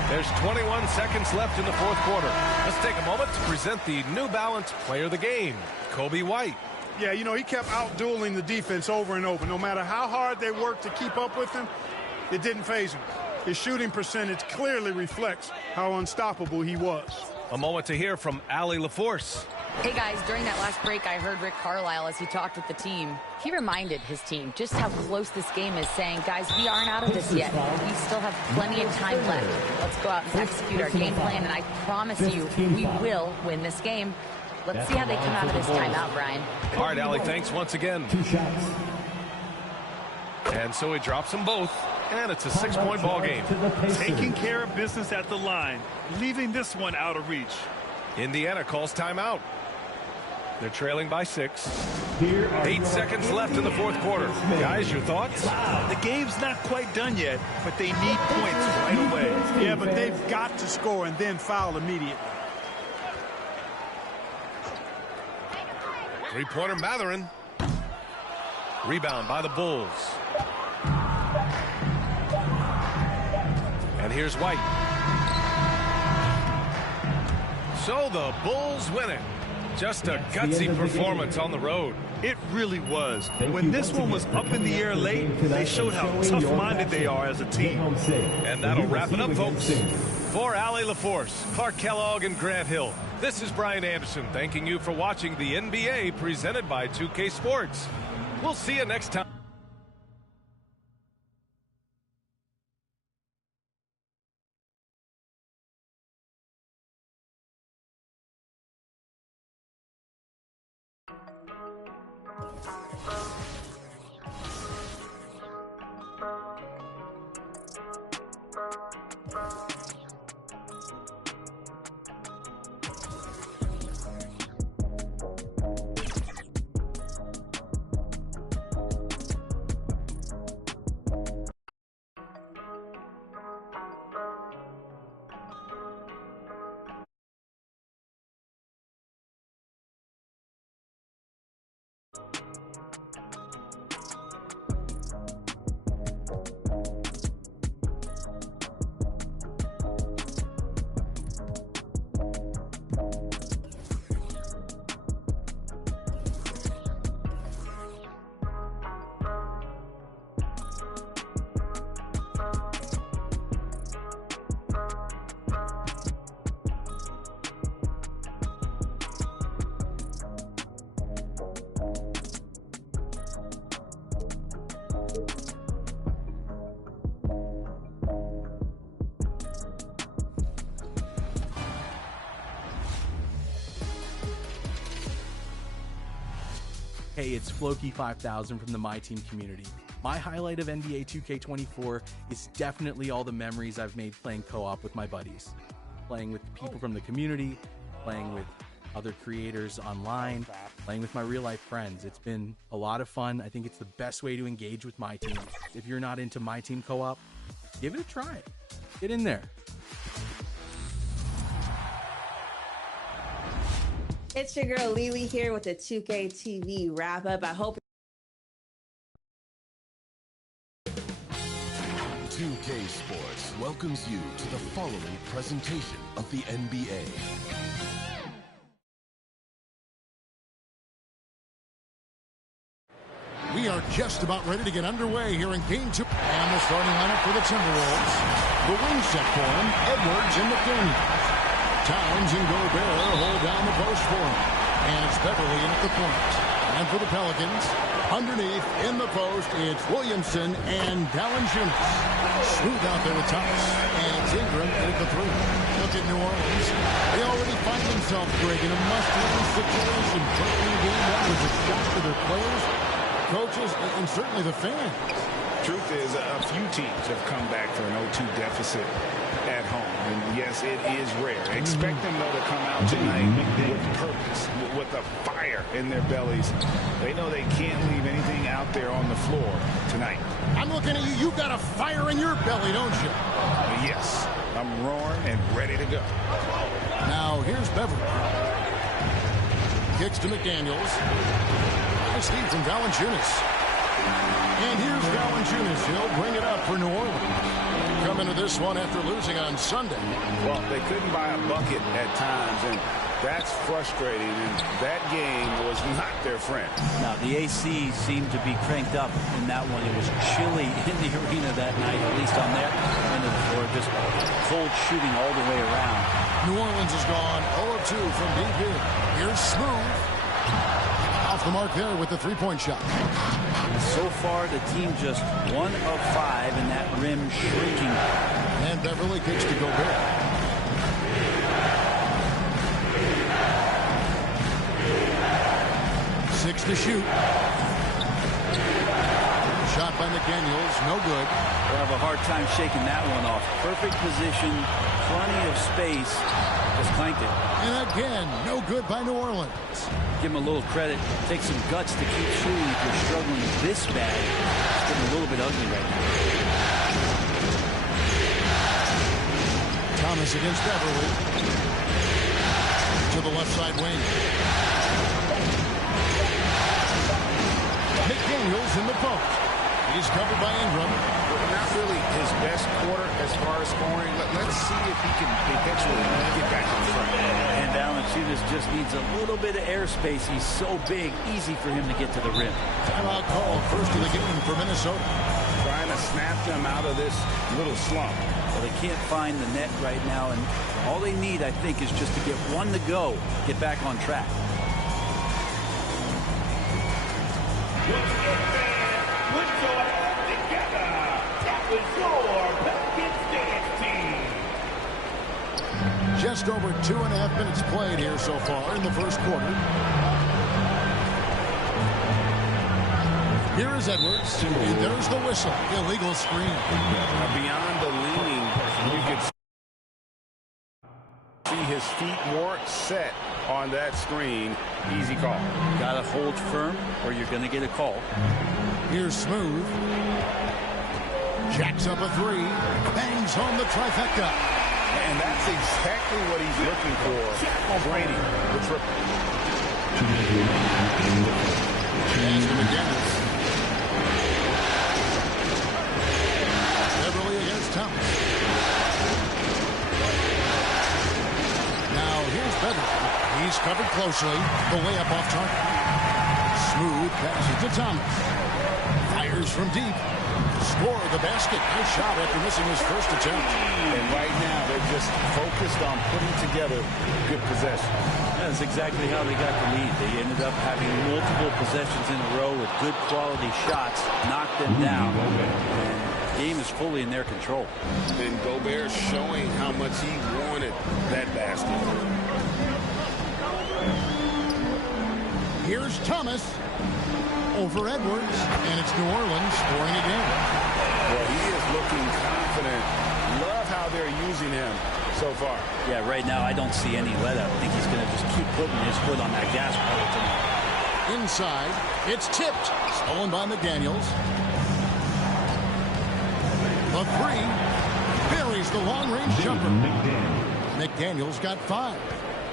There's 21 seconds left in the fourth quarter. Let's take a moment to present the New Balance Player of the Game, Kobe White. Yeah, you know, he kept out-dueling the defense over and over. No matter how hard they worked to keep up with him, it didn't faze him. His shooting percentage clearly reflects how unstoppable he was. A moment to hear from Allie LaForce. Hey guys, during that last break, I heard Rick Carlisle as he talked with the team. He reminded his team just how close this game is, saying, guys, we aren't out of this yet. We still have plenty of time left. Let's go out and execute our game plan, and I promise you, we will win this game. Let's see how they come out of this timeout, Brian. All right, Allie, thanks once again. 2 shots. And so he drops them both, and it's a 6-point ball game. Taking care of business at the line, leaving this one out of reach. Indiana calls timeout. They're trailing by 6. 8 seconds left in the fourth quarter. Guys, your thoughts? The game's not quite done yet, but they need points right away. Yeah, but they've got to score and then foul immediately. Three-pointer Mathurin. Rebound by the Bulls. And here's White. So the Bulls win it. Just a gutsy performance on the road. It really was. When this one was up in the air late, they showed how tough-minded they are as a team. And that'll wrap it up, folks. For Allie LaForce, Clark Kellogg, and Grant Hill, this is Brian Anderson thanking you for watching the NBA presented by 2K Sports. We'll see you next time. Hey, it's Floki5000 from the My Team community. My highlight of NBA 2K24 is definitely all the memories I've made playing co-op with my buddies. Playing with people from the community, playing with other creators online, playing with my real-life friends. It's been a lot of fun. I think it's the best way to engage with My Team. If you're not into My Team Co-op, give it a try. Get in there. It's your girl Lily here with the 2K TV wrap-up. I hope 2K Sports welcomes you to the following presentation of the NBA. We are just about ready to get underway here in Game 2. And the starting lineup for the Timberwolves. The wing set for him, Edwards and McDaniels. Towns and Gobert hold down the post for him. And it's Beverly in at the point. And for the Pelicans, underneath in the post, it's Williamson and Valanciunas. Smooth out there with Thomas. And it's Ingram in at the three. Look at New Orleans. They already find themselves, Greg, in a must-win situation. Playing game one with a shot to their players, coaches, and certainly the fans. Truth is, a few teams have come back for an 0-2 deficit at home. And yes, it is rare. Expect them, though, to come out tonight with purpose, with a fire in their bellies. They know they can't leave anything out there on the floor tonight. I'm looking at you. You've got a fire in your belly, don't you? Yes. I'm roaring and ready to go. Now, here's Beverly. Kicks to McDaniels. Nice lead from Valanciunas. And here's Valanciunas. He'll bring it up for New Orleans. Come into this one after losing on Sunday. Well, they couldn't buy a bucket at times, and that's frustrating. And that game was not their friend. Now, the AC seemed to be cranked up in that one. It was chilly in the arena that night, at least on their end of the floor. Just cold shooting all the way around. New Orleans has gone 0-2 from deep here. Here's Smooth. Off the mark there with the three-point shot. So far, the team just 1 of 5, and that rim shrinking. And Beverly kicks to Gobert. Six to shoot. Shot by McDaniels, no good. They'll have a hard time shaking that one off. Perfect position, plenty of space. Just clanked it. And again, no good by New Orleans. Give him a little credit. Take some guts to keep shooting if you're struggling this bad. It's getting a little bit ugly right now. Thomas against Beverly. To the left side wing. McDaniels in the post. He's covered by Ingram. Not really his best quarter as far as scoring. Let's see if he can eventually get back on track. And Valanciunas just needs a little bit of airspace. He's so big, easy for him to get to the rim. Timeout call, first of the game for Minnesota. Trying to snap them out of this little slump. Well, they can't find the net right now, and all they need, I think, is just to get one to go, get back on track. Just over 2.5 minutes played here so far in the first quarter. Here is Edwards. And there's the whistle. Illegal screen. Beyond the leaning, you could see his feet more set on that screen. Easy call. Got to hold firm or you're going to get a call. Here's Smooth. Jacks up a three. Bangs home the trifecta. And that's exactly what he's looking for. Brady, the triple. Pass to McDaniels. Beverly against Thomas. Now here's Beverly. He's covered closely. The layup off target. Smooth passes to Thomas. Fires from deep. Score the basket. Nice shot after missing his first attempt. And right now they're just focused on putting together good possession. That's exactly how they got the lead. They ended up having multiple possessions in a row with good quality shots, knocked them down. And the game is fully in their control. And Gobert showing how much he wanted that basket. Here's Thomas over Edwards, and it's New Orleans scoring again. Well, he is looking confident. Love how they're using him so far. Yeah, right now I don't see any let up. I think he's going to just keep putting his foot on that gas pedal tonight. Inside, it's tipped. Stolen by McDaniels. The three buries the long-range jumper. McDaniels got 5.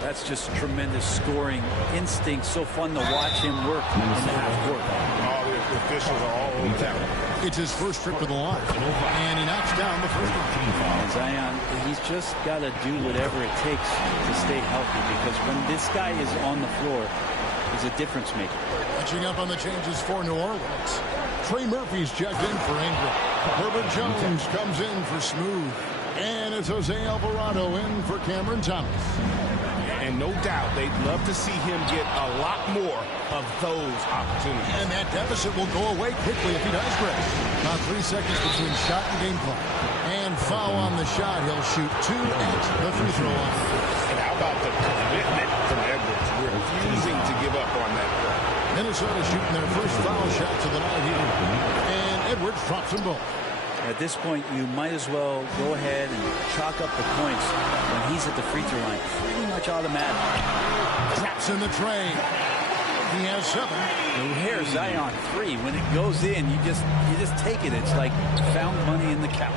That's just tremendous scoring instinct. So fun to watch him work in the half court. All the officials are all over that. It's his first trip to the line, and he knocks down the first one. Zion, he's just got to do whatever it takes to stay healthy, because when this guy is on the floor, he's a difference maker. Catching up on the changes for New Orleans. Trey Murphy's checked in for Ingram. Herbert Jones comes in for Smooth. And it's Jose Alvarado in for Cameron Thomas. And no doubt they'd love to see him get a lot more of those opportunities. And that deficit will go away quickly if he does, Greg. About 3 seconds between shot and game clock. And foul on the shot. He'll shoot 2 at the free throw line. And how about the commitment from Edwards, refusing to give up on that play. Minnesota shooting their first foul shots of the night here. And Edwards drops them both. At this point, you might as well go ahead and chalk up the points when he's at the free throw line. Pretty much automatic. Traps in the tray. He has 7. Here's Zion 3. When it goes in, you just take it. It's like found money in the couch.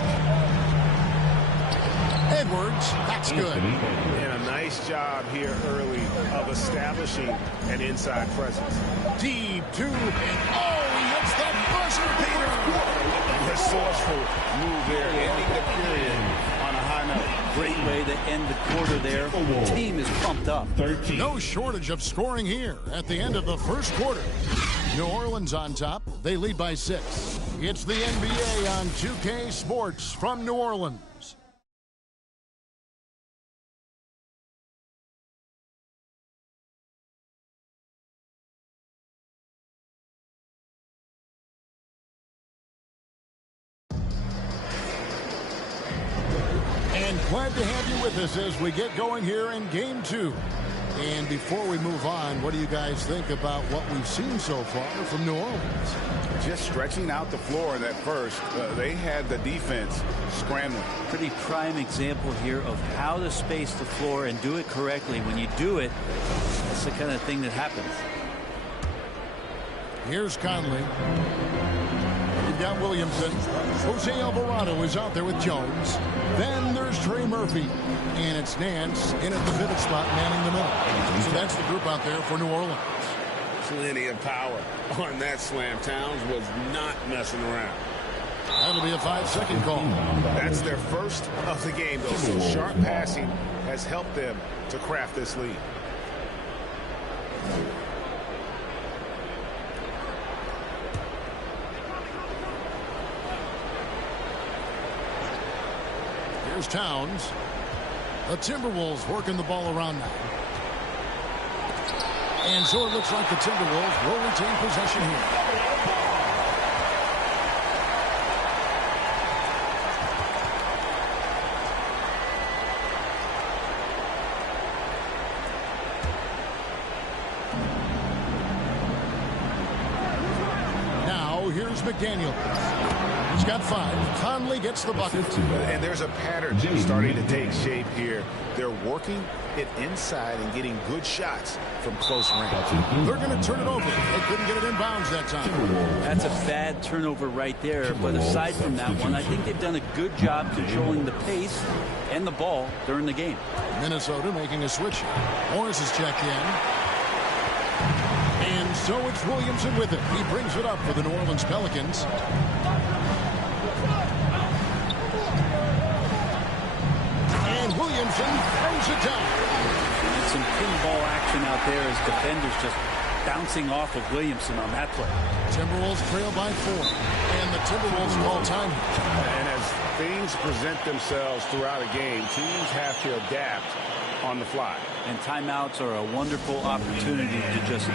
Edwards, that's good. And a nice job here early of establishing an inside presence. Deep 2. And he hits that buzzer beater. Resourceful move there, ending the period on a high note. Great way to end the quarter there. The team is pumped up. No shortage of scoring here at the end of the first quarter. New Orleans on top. They lead by 6. It's the NBA on 2K Sports from New Orleans. Glad to have you with us as we get going here in Game 2. And before we move on, what do you guys think about what we've seen so far from New Orleans? Just stretching out the floor in that first. They had the defense scrambling. Pretty prime example here of how to space the floor and do it correctly. When you do it, that's the kind of thing that happens. Here's Conley. You've got Williamson. Jose Alvarado is out there with Jones. Then there's Trey Murphy. And it's Nance in at the pivot spot, manning the middle. So that's the group out there for New Orleans. Plenty of power on that slam. Towns was not messing around. That'll be a 5-second call. That's their first of the game, though. So sharp passing has helped them to craft this lead. Here's Towns. The Timberwolves working the ball around now. And so it looks like the Timberwolves will retain possession here. Now here's McDaniels. He's got 5. Conley gets the bucket. And there's a pattern starting to take shape here. They're working it inside and getting good shots from close range. They're going to turn it over. They couldn't get it in bounds that time. That's a bad turnover right there. But aside from that one, I think they've done a good job controlling the pace and the ball during the game. Minnesota making a switch. Morris is checked in. And so it's Williamson with it. He brings it up for the New Orleans Pelicans. And Williamson throws it down. And some pinball action out there as defenders just bouncing off of Williamson on that play. Timberwolves trail by 4. And the Timberwolves call time. And as things present themselves throughout a game, teams have to adapt on the fly. And timeouts are a wonderful opportunity to just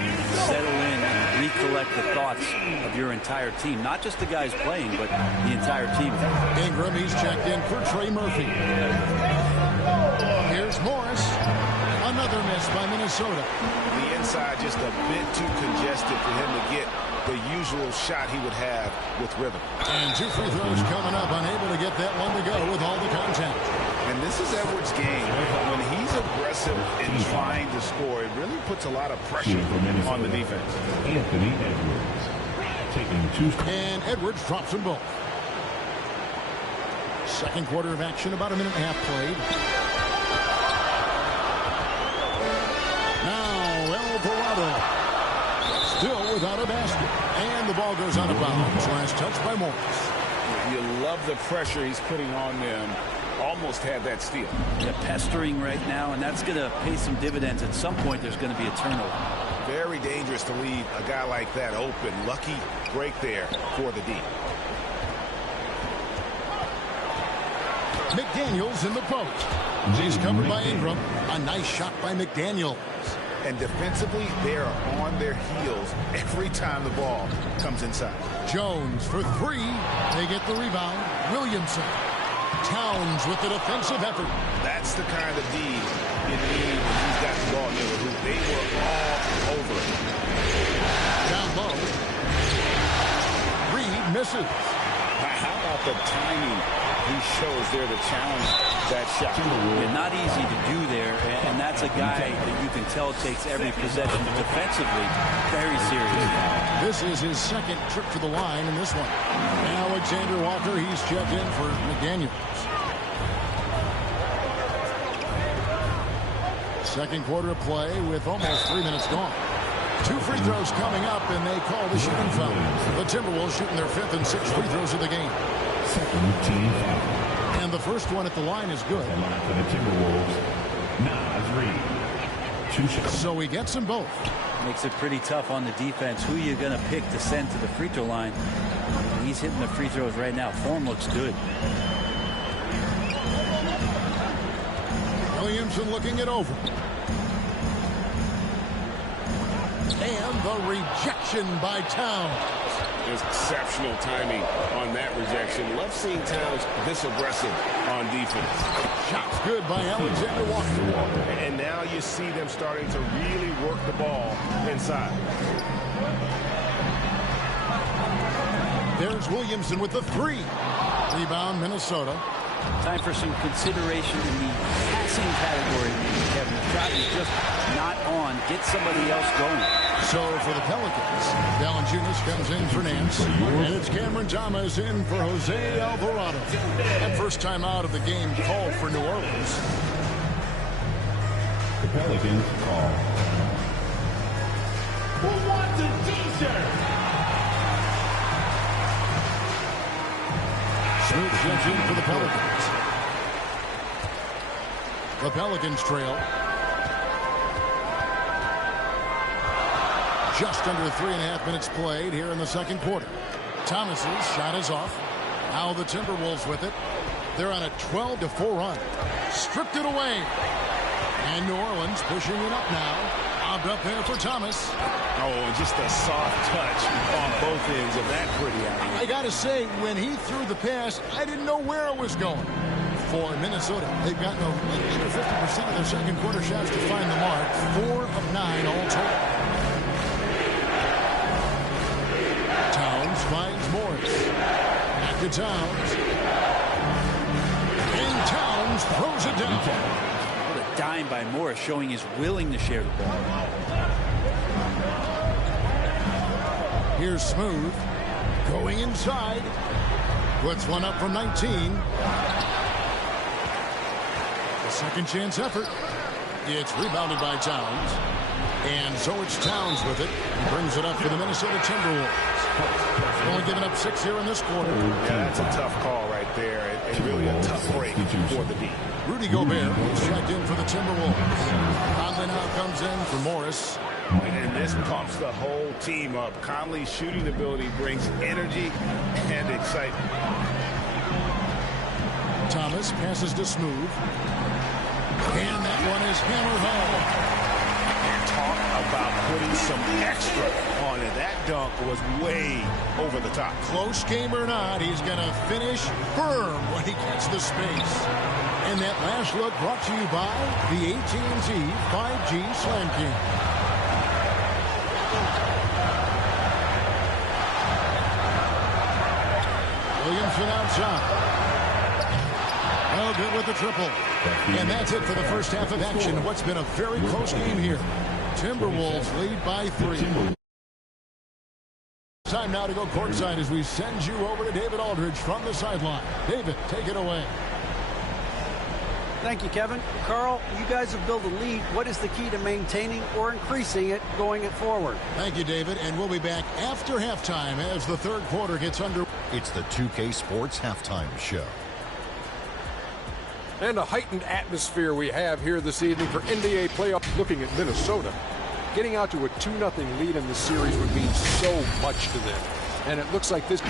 settle in and recollect the thoughts of your entire team. Not just the guys playing, but the entire team. Ingram, he's checked in for Trey Murphy. Here's Morris. Another miss by Minnesota. The inside just a bit too congested for him to get the usual shot he would have with rhythm. And 2 free throws coming up. Unable to get that one to go with all the contact. And this is Edwards' game. When he's aggressive in trying to score, it really puts a lot of pressure on the defense. Anthony Edwards taking 2. And Edwards drops them both. Second quarter of action, about a minute and a half played. Now Alvarado still without a basket. And the ball goes out of bounds. Last touch by Morris. You love the pressure he's putting on them. Almost had that steal. They're pestering right now, and that's going to pay some dividends. At some point, there's going to be a turnover. Very dangerous to leave a guy like that open. Lucky break there for the D. McDaniels in the post. He's covered by Ingram. A nice shot by McDaniels. And defensively, they are on their heels every time the ball comes inside. Jones for 3. They get the rebound. Williamson. Towns with the defensive effort. That's the kind of D you need when he's got the ball near the hoop. They were all over it. Down low. Reed misses. How about the timing he shows there to challenge that shot? Yeah, not easy to do there, and that's a guy that you can tell takes every possession defensively very seriously. This is his second trip to the line in this one. Alexander Walker, he's checked in for McDaniels. Second quarter of play with almost 3 minutes gone. 2 free throws coming up, and they call the shooting foul. The Timberwolves shooting their 5th and 6th free throws of the game. Second team foul. And the first one at the line is good. And line for the Timberwolves, Naz Reid. 2 shots. So he gets them both. Makes it pretty tough on the defense. Who you're going to pick to send to the free throw line. He's hitting the free throws right now. Form looks good. Williamson looking it over. And the rejection by Towns. Exceptional timing on that rejection. Love seeing Towns this aggressive on defense. Shots good by Alexander Walker. And now you see them starting to really work the ball inside. There's Williamson with the 3. Rebound, Minnesota. Time for some consideration in the passing category, Kevin. The shot is just not on. Get somebody else going. So for the Pelicans, Valanciunas comes in for Nance. And it's Cameron Thomas in for Jose Alvarado. That first time out of the game called for New Orleans. The Pelicans call. Who wants a t-shirt? Smooth checks in for the Pelicans. The Pelicans trail. Just under 3.5 minutes played here in the second quarter. Thomas's shot is off. Now the Timberwolves with it. They're on a 12-4 run. Stripped it away. And New Orleans pushing it up now. Bobbed up there for Thomas. Oh, just a soft touch on both ends of that pretty alley. I got to say, when he threw the pass, I didn't know where it was going. For Minnesota, they've gotten a little under 50% of their second quarter shots to find the mark. 4 of 9 all total. Towns finds Morris. Back to Towns. And Towns throws it down. What a dime by Morris, showing his willing to share the ball. Here's Smooth. Going inside. Puts one up from 19. A second chance effort. It's rebounded by Towns. And so it's Towns with it. He brings it up for the Minnesota Timberwolves. Only giving up 6 here in this quarter. Yeah, that's a tough call right there. And really a tough break for the D. Rudy Gobert is checked in for the Timberwolves. Conley now comes in for Morris. And this pumps the whole team up. Conley's shooting ability brings energy and excitement. Thomas passes to Smooth. And that one is hammered home. Talk about putting some extra on it. That dunk was way over the top. Close game or not, he's going to finish firm when he gets the space. And that last look brought to you by the AT&T 5G Slam King. Williamson outside. No good with the triple. And that's it for the first half of action. What's been a very close game here. Timberwolves lead by 3. Time now to go courtside as we send you over to David Aldridge from the sideline. David, take it away. Thank you, Kevin. Carl, you guys have built a lead. What is the key to maintaining or increasing it going it forward? Thank you, David. And we'll be back after halftime as the third quarter gets under. It's the 2K Sports Halftime Show. And a heightened atmosphere we have here this evening for NBA playoffs. Looking at Minnesota, getting out to a 2-0 lead in the series would mean so much to them. And it looks like this.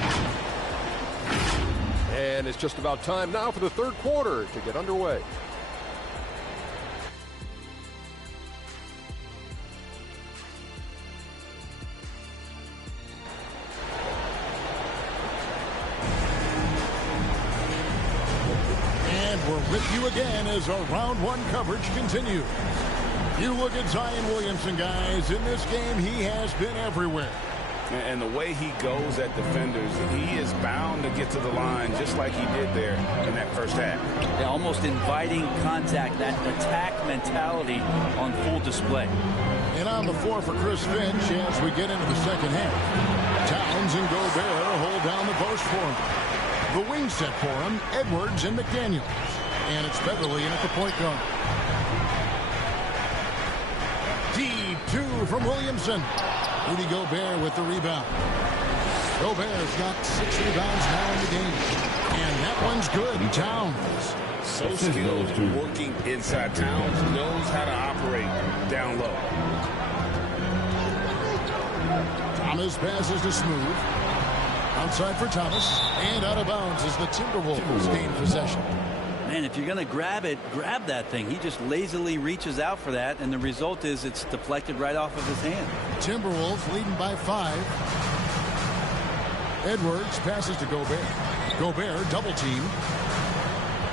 And it's just about time now for the third quarter to get underway. And we're with you again as our round one coverage continues. You look at Zion Williamson, guys. In this game, he has been everywhere. And the way he goes at defenders, he is bound to get to the line just like he did there in that first half. Yeah, almost inviting contact, that attack mentality on full display. And on the floor for Chris Finch as we get into the second half. Towns and Gobert hold down the post for him. The wing set for him, Edwards and McDaniels. And it's Beverly in at the point guard. D2 from Williamson. Rudy Gobert with the rebound. Gobert's got 6 rebounds now in the game. And that one's good. Towns. So skilled in working inside. Towns knows how to operate down low. Thomas passes to Smooth. Outside for Thomas. And out of bounds as the Timberwolves gain possession. Man, if you're going to grab it, grab that thing. He just lazily reaches out for that, and the result is it's deflected right off of his hand. Timberwolves leading by 5. Edwards passes to Gobert. Gobert double team.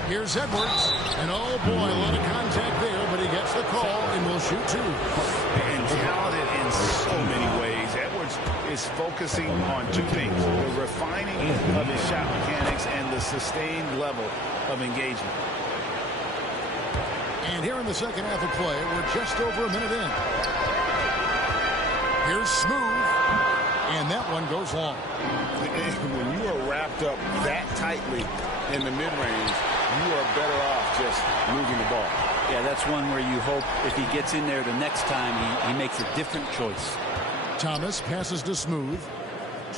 Here's Edwards. And oh boy, a lot of contact there, but he gets the call and will shoot 2. And talented in so many ways. Edwards is focusing on 2 things. The refining of his shot mechanics and the sustained level of engagement. And here in the second half of play, we're just over a minute in. Here's Smooth. And that one goes long. When you are wrapped up that tightly in the mid-range, you are better off just moving the ball. Yeah, that's one where you hope if he gets in there the next time, he makes a different choice. Thomas passes to Smooth.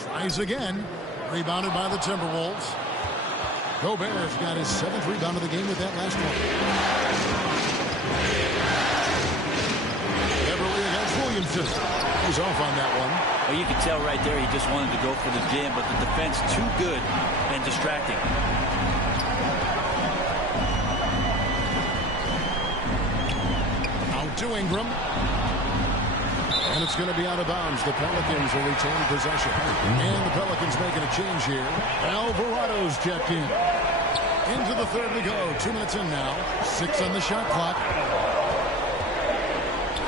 Tries again. Rebounded by the Timberwolves. Gobert's got his 7th rebound of the game with that last one. Beverly against Williamson. He's off on that one. Well, you can tell right there he just wanted to go for the jam, but the defense too good and distracting. Out to Ingram. And it's going to be out of bounds. The Pelicans will retain possession. And the Pelicans making a change here. Alvarado's checked in. Into the third we go. 2 minutes in now. 6 on the shot clock.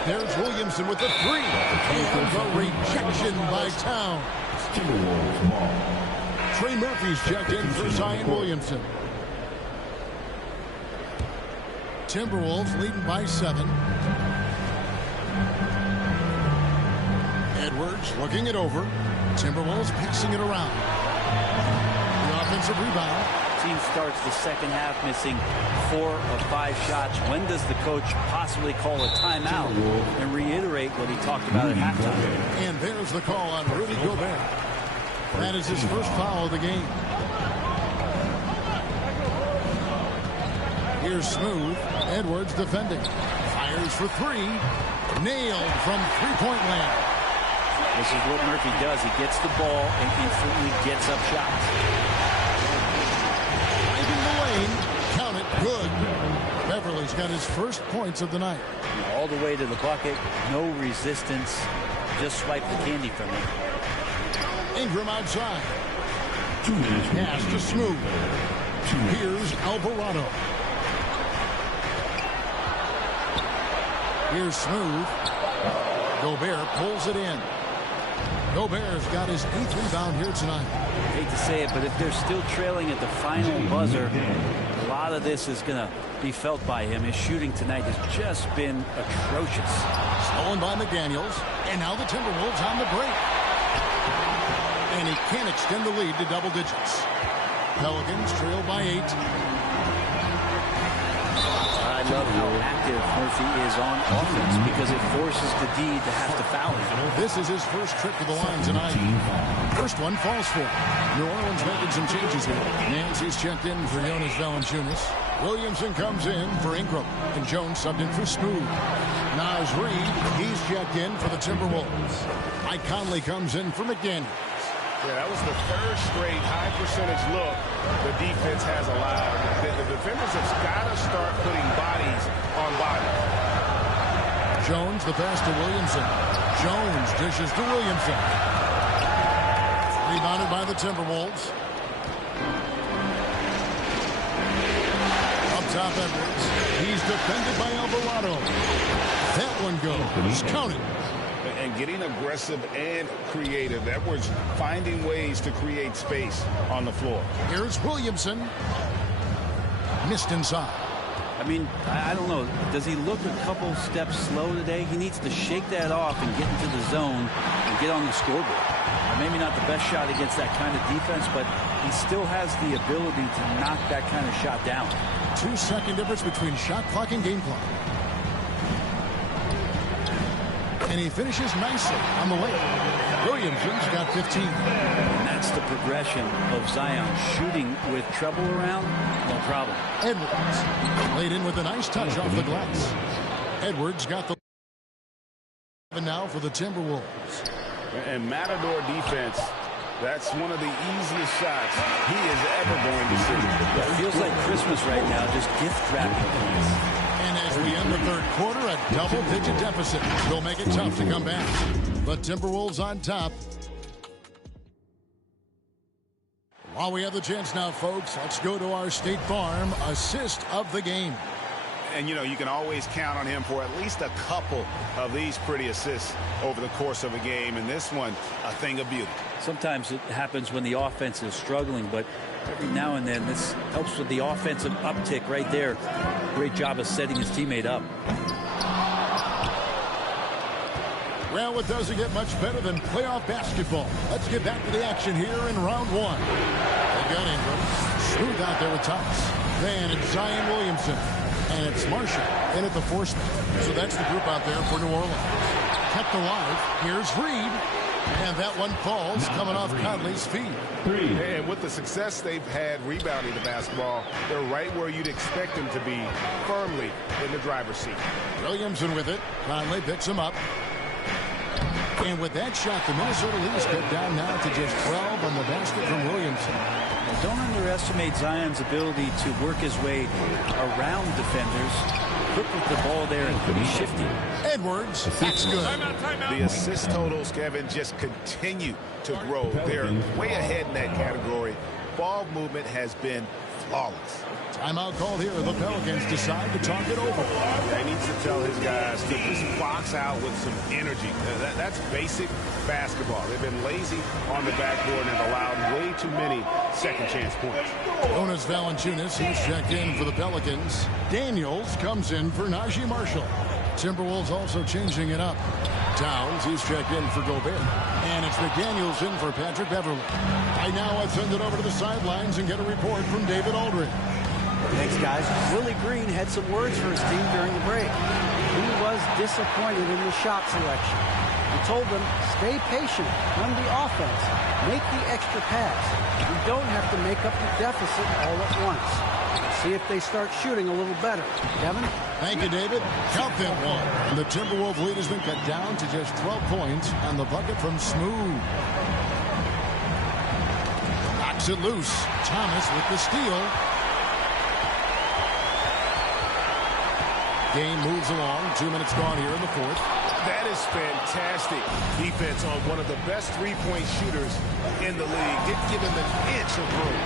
There's Williamson with the 3. And the rejection by Towns. Trey Murphy's checked in for Zion Williamson. Timberwolves leading by 7. Edwards looking it over. Timberwolves passing it around. The offensive rebound. Team starts the second half missing 4 of 5 shots. When does the coach possibly call a timeout and reiterate what he talked about at halftime? And there's the call on Rudy Gobert. That is his first foul of the game. Here's Smooth. Edwards defending. Fires for 3. Nailed from three-point land. This is what Murphy does. He gets the ball and instantly gets up shots. Driving the lane. Count it. Good. Beverly's got his first points of the night. All the way to the bucket. No resistance. Just swipe the candy from him. Ingram outside. 2 minutes. Pass to Smooth. Here's Alvarado. Here's Smooth. Gobert pulls it in. Gobert's got his 8th rebound here tonight. I hate to say it, but if they're still trailing at the final buzzer, a lot lot of this is going to be felt by him. His shooting tonight has just been atrocious. Stolen by McDaniels, and now the Timberwolves on the break. And he can't extend the lead to double digits. Pelicans trail by 8. I love how active Murphy is on offense because it forces the D to have to foul him. This is his first trip to the line tonight. First one falls for him. New Orleans making some changes here. Nancy's checked in for Jonas Valanciunas. Williamson comes in for Ingram. And Jones subbed in for Smooth. Naz Reid, he's checked in for the Timberwolves. Mike Conley comes in for McDaniels. Yeah, that was the third straight high percentage look the defense has allowed. The defenders have got to start putting bodies on bodies. Jones, the pass to Williamson. Jones dishes to Williamson. Rebounded by the Timberwolves. Up top, Edwards. He's defended by Alvarado. That one goes. Counted. And getting aggressive and creative. Edwards finding ways to create space on the floor. Here's Williamson. Missed inside. I mean, I don't know. Does he look a couple steps slow today? He needs to shake that off and get into the zone and get on the scoreboard. Maybe not the best shot against that kind of defense, but he still has the ability to knock that kind of shot down. 2-second difference between shot clock and game clock. And he finishes nicely on the way. Williamson's got 15. And that's the progression of Zion. Shooting with trouble around, no problem. Edwards laid in with a nice touch off the glass. Edwards got the now for the Timberwolves. And Matador defense, that's one of the easiest shots he is ever going to see. It feels like Christmas right now, just gift wrapping points. And as we end the third quarter, a double-digit deficit will make it tough to come back. The Timberwolves on top. While we have the chance now, folks, let's go to our State Farm assist of the game. And, you know, you can always count on him for at least a couple of these pretty assists over the course of a game. And this one, a thing of beauty. Sometimes it happens when the offense is struggling, but every now and then this helps with the offensive uptick right there. Great job of setting his teammate up. Well, it doesn't get much better than playoff basketball. Let's get back to the action here in round one. They got Ingram. Smooth out there with Thomas. Then it's Zion Williamson. And it's Marshall in at the force. So that's the group out there for New Orleans. Kept alive. Here's Reed. And that one falls coming off Conley's feet. And with the success they've had rebounding the basketball, they're right where you'd expect them to be, firmly in the driver's seat. Williamson with it. Conley picks him up. And with that shot, the Minnesota Leafs get down now to just 12 on the basket from Williamson. Well, don't underestimate Zion's ability to work his way around defenders. Quick with the ball there and pretty shifty. Edwards, that's good. The assist totals, Kevin, just continue to grow. They're way ahead in that category. Ball movement has been flawless. Timeout called here. The Pelicans decide to talk it over. He needs to tell his guys to just box out with some energy. That's basic basketball. They've been lazy on the backboard and have allowed way too many second-chance points. Jonas Valanciunas, he's checked in for the Pelicans. Daniels comes in for Najee Marshall. Timberwolves also changing it up. Towns, he's checked in for Gobert. And it's McDaniels in for Patrick Beverly. Right now, I send it over to the sidelines and get a report from David Aldridge. Thanks, guys. Willie Green had some words for his team during the break. He was disappointed in the shot selection. He told them, stay patient, run the offense, make the extra pass. We don't have to make up the deficit all at once. See if they start shooting a little better. Kevin? Thank you, David. Count that one. And the Timberwolves lead has been cut down to just 12 points on the bucket from Smooth. Knocks it loose. Thomas with the steal. Game moves along. 2 minutes gone here in the fourth. That is fantastic defense on one of the best three-point shooters in the league. Give him an inch of room.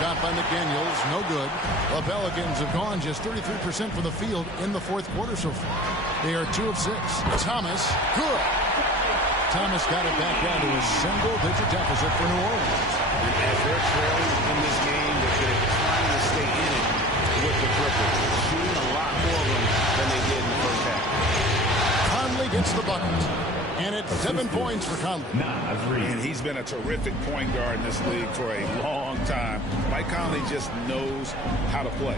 Shot by McDaniels, no good. The Pelicans have gone just 33% from the field in the fourth quarter so far. They are 2 of 6. Thomas, good. Thomas got it back down to a single-digit deficit for New Orleans. And as they're trailing in this game, they're trying to stay in it. quickly, shooting a lot more of them than they did in the first half. Conley gets the bucket. And it's 7 points for Conley. And he's been a terrific point guard in this league for a long time. Mike Conley just knows how to play.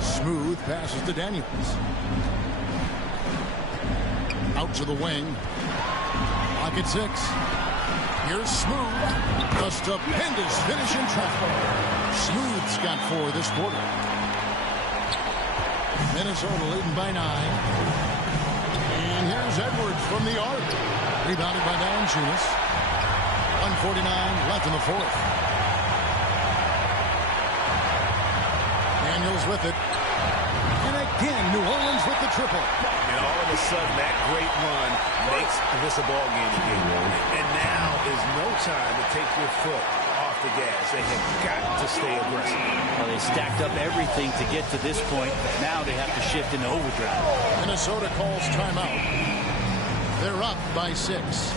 Smooth passes to Daniels. Out to the wing. Pocket 6. Here's Smooth. The stupendous finish in traffic. Smooth's got 4 this quarter. Minnesota leading by 9. And here's Edwards from the arc. Rebounded by Valanciunas. 1:49 left in the fourth. Daniels with it. And again, New Orleans with the triple. And all of a sudden, that great run makes this a ball game again. And now is no time to take your foot off the gas. They have got to stay aggressive. Well, they stacked up everything to get to this point. Now they have to shift into overdrive. Minnesota calls timeout. They're up by 6.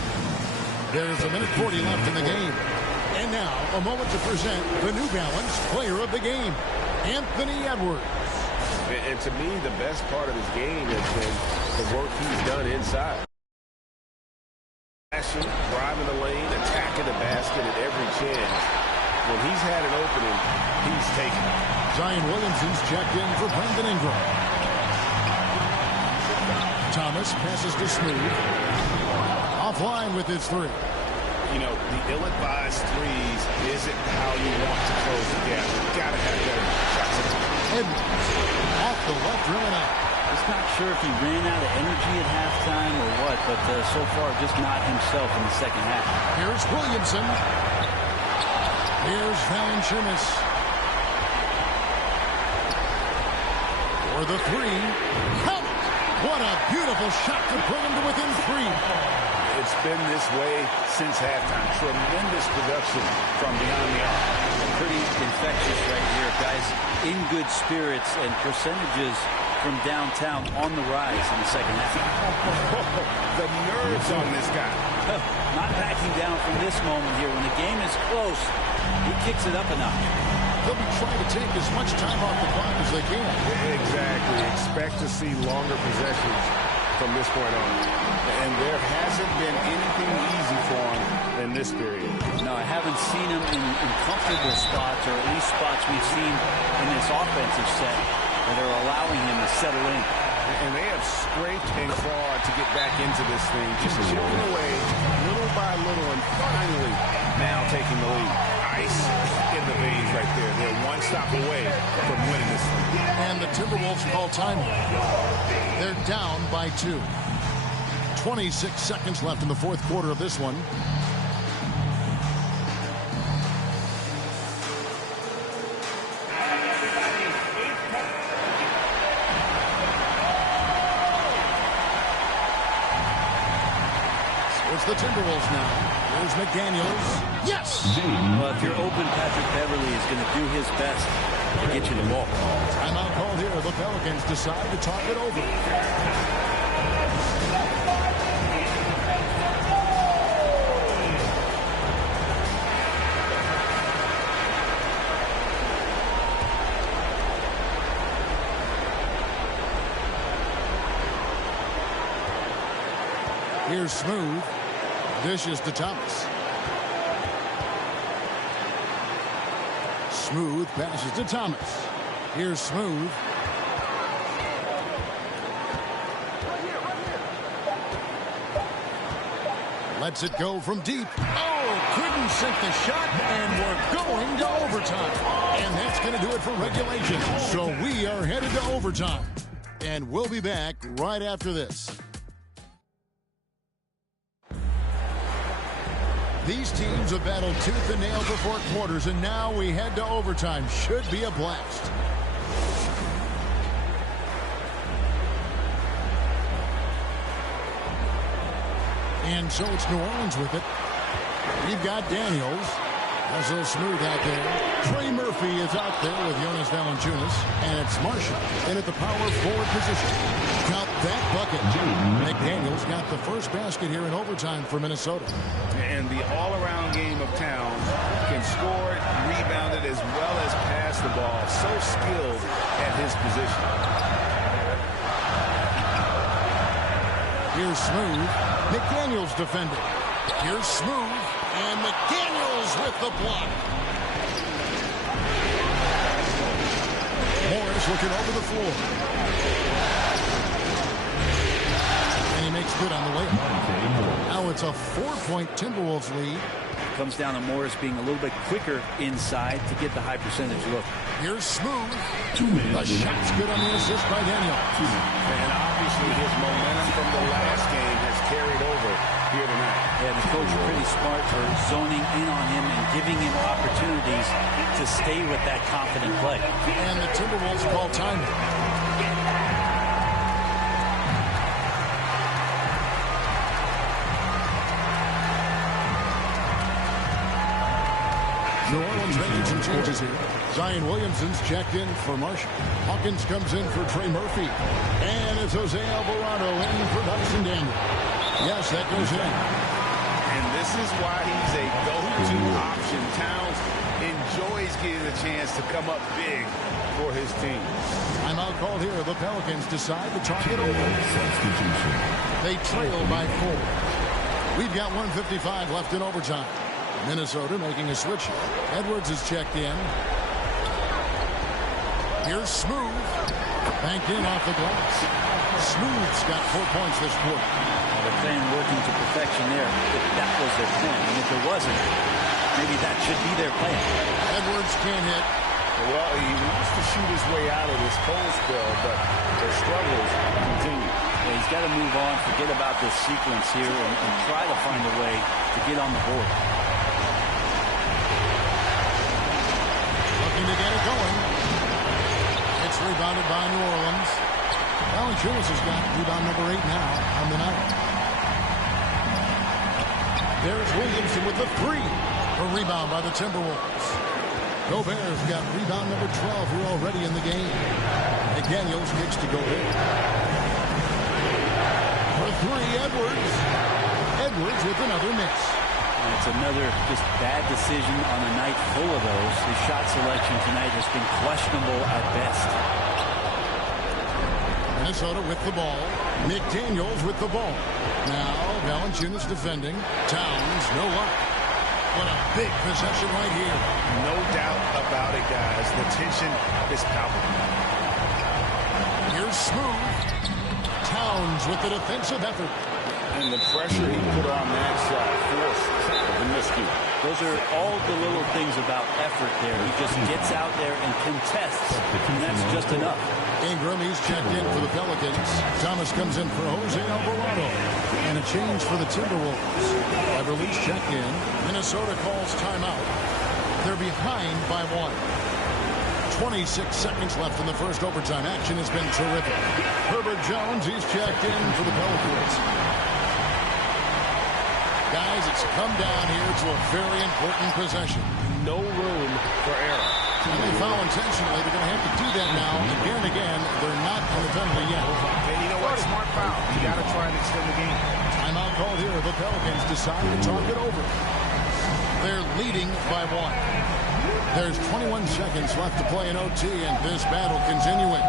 There's 1:40 left in the game. And now, a moment to present the New Balance Player of the Game, Anthony Edwards. And to me, the best part of his game has been the work he's done inside. Driving the lane, attacking the basket at every chance. When he's had an opening, he's taken it. Zion Williamson's checked in for Brandon Ingram. Thomas passes to Smooth. Offline with his 3. You know, the ill-advised threes isn't how you want to close the gap. You've got to have better shots. Edwards off the left rim and out. Just not sure if he ran out of energy at halftime or what, but so far just not himself in the second half. Here's Williamson. Here's Valanciunas. For the 3. Count it! What a beautiful shot to bring him to within 3. It's been this way since halftime. Tremendous production from behind the arc. Pretty infectious right here. Guys in good spirits and percentages from downtown on the rise in the second half. The nerves on this guy. Not backing down from this moment here. When the game is close, he kicks it up a notch. They'll be trying to take as much time off the clock as they can. Exactly. Expect to see longer possessions from this point on. And there hasn't been anything easy for him in this period. No, I haven't seen him in comfortable spots, or at least spots we've seen in this offensive set that are allowing him to settle in. And they have scraped and clawed to get back into this thing, just chipping away little by little, and finally now taking the lead. Ice in the veins right there. They're one stop away from winning this thing. And the Timberwolves call timeout. They're down by 2. 26 seconds left in the fourth quarter of this one. It's the Timberwolves now. Here's McDaniels. Yes! Well, if you're open, Patrick Beverly is going to do his best to get you the ball. Timeout called here. The Pelicans decide to talk it over. Here's Smooth. Dishes to Thomas. Smooth passes to Thomas. Here's Smooth. Lets it go from deep. Oh, couldn't sink the shot, and we're going to overtime. And that's going to do it for regulation. So we are headed to overtime. And we'll be back right after this. These teams have battled tooth and nail for 4 quarters, and now we head to overtime. Should be a blast. And so it's New Orleans with it. We've got Daniels. Also Smooth out there. Trey Murphy is out there with Jonas Valanciunas. And it's Marshall in at the power forward position. Count that bucket. McDaniels got the first basket here in overtime for Minnesota. And the all-around game of Towns can score, rebound it, as well as pass the ball. So skilled at his position. Here's Smooth. McDaniels defending. Here's Smooth. And McDaniels with the block. Morris looking over the floor. And he makes good on the way. Now it's a 4-point Timberwolves lead. Comes down to Morris being a little bit quicker inside to get the high percentage look. Here's Smooth. The shot's good on the assist by Daniel. And obviously his momentum from the last game has carried over here tonight. Yeah, the coach pretty smart for zoning in on him and giving him opportunities to stay with that confident play. And the Timberwolves call time. New Orleans making some changes here. Zion Williamson's checked in for Marshall. Hawkins comes in for Trey Murphy. And it's Jose Alvarado in for Dyson Daniel. Yes, that goes in. And this is why he's a go-to option. Towns enjoys getting a chance to come up big for his team. Timeout called here. The Pelicans decide to talk it over. They trail by 4. We've got 1:55 left in overtime. Minnesota making a switch here. Edwards is checked in. Here's Smooth. Banked in off the glass. Smooth's got 4 points this quarter. The plan working to perfection there. If that was their plan. And if it wasn't, maybe that should be their plan. Edwards can't hit. Well, he wants to shoot his way out of this cold spell, but the struggles continue. Yeah, he's got to move on, forget about this sequence here, and try to find a way to get on the board. Looking to get it going. It's rebounded by New Orleans. Valanciunas has got rebound number 8 now on the night. There's Williamson with the 3. A rebound by the Timberwolves. Gobert's got rebound number 12 here already in the game. McDaniels kicks to Gobert. For 3, Edwards. Edwards with another miss. And it's another just bad decision on a night full of those. His shot selection tonight has been questionable at best. Minnesota with the ball. McDaniels with the ball. Now Valanciunas defending. Towns, no luck. What a big possession right here. No doubt about it, guys. The tension is palpable. Here's Smooth. Towns with the defensive effort. And the pressure he put on that shot forced the miscue. Those are all the little things about effort there. He just gets out there and contests, and that's just enough. Ingram, he's checked in for the Pelicans. Thomas comes in for Jose Alvarado. And a change for the Timberwolves. Beverly's checked in. Minnesota calls timeout. They're behind by 1. 26 seconds left in the first overtime. Action has been terrific. Herbert Jones, he's checked in for the Pelicans. Guys, it's come down here to a very important possession. No room for error. And they foul intentionally. They're going to have to do that now. Again and again, they're not on the penalty yet. And you know what? Smart foul. You got to try and extend the game. Timeout called here. The Pelicans decide to talk it over. They're leading by 1. There's 21 seconds left to play in OT, and this battle continuing.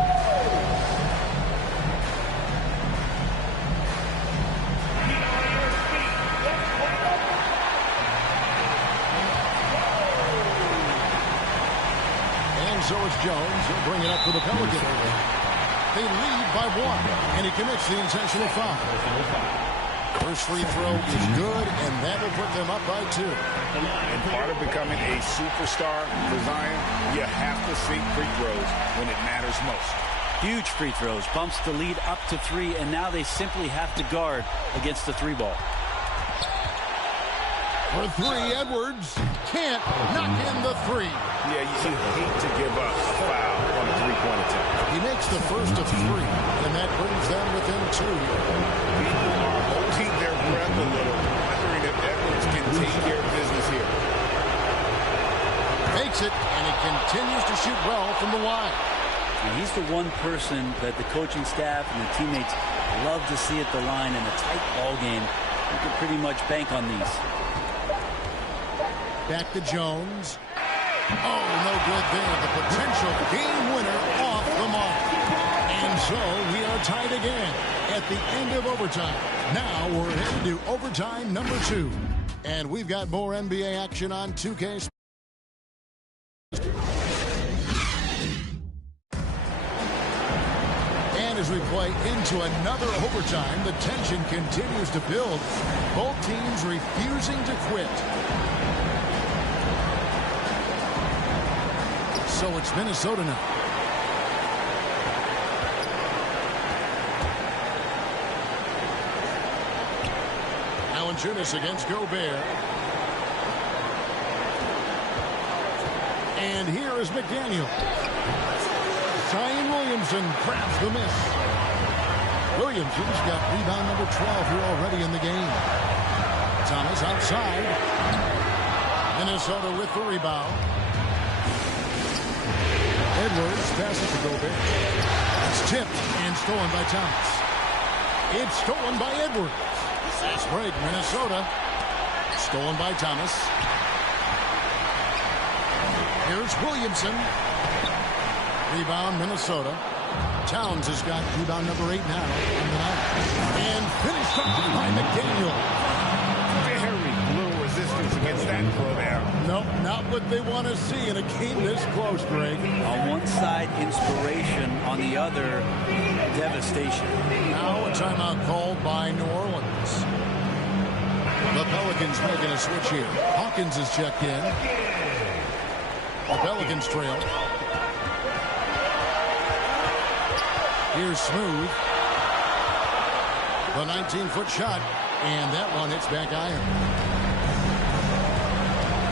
So is Jones. He'll bring it up for the Pelicans. They lead by 1, and he commits the intentional foul. First free throw is good, and that will put them up by 2. And part of becoming a superstar for Zion, you have to sink free throws when it matters most. Huge free throws, bumps the lead up to 3, and now they simply have to guard against the 3 ball. For 3, Edwards can't knock in the 3. Yeah, you hate to give up a foul on a 3-point attempt. He makes the first of 3, and that brings them within 2. People are holding their breath a little, wondering if Edwards can take care of business here. Makes it, and he continues to shoot well from the wide. And he's the one person that the coaching staff and the teammates Love to see it the line in a tight ball game. You can pretty much bank on these. Back to Jones. Oh, no good there. The potential game winner off the mark. And so we are tied again at the end of overtime. Now we're headed to overtime number 2. And we've got more NBA action on 2K. And as we play into another overtime, the tension continues to build. Both teams refusing to quit. So it's Minnesota now. Valanciunas against Gobert. And here is McDaniel. Zion Williamson grabs the miss. Williamson's got rebound number 12 here already in the game. Thomas outside. Minnesota with the rebound. Edwards passes to Gobert. It's tipped and stolen by Thomas. It's stolen by Edwards. Fast break, Minnesota. Stolen by Thomas. Here's Williamson. Rebound, Minnesota. Towns has got rebound number 8 now in the night. And finished off by McDaniel. Very little resistance against that throw there. Nope, not what they want to see in a game this close, Greg. On one side, inspiration. On the other, devastation. Now a timeout called by New Orleans. The Pelicans making a switch here. Hawkins is checked in. The Pelicans trail. Here's Smooth. The 19-foot shot. And that one hits back iron.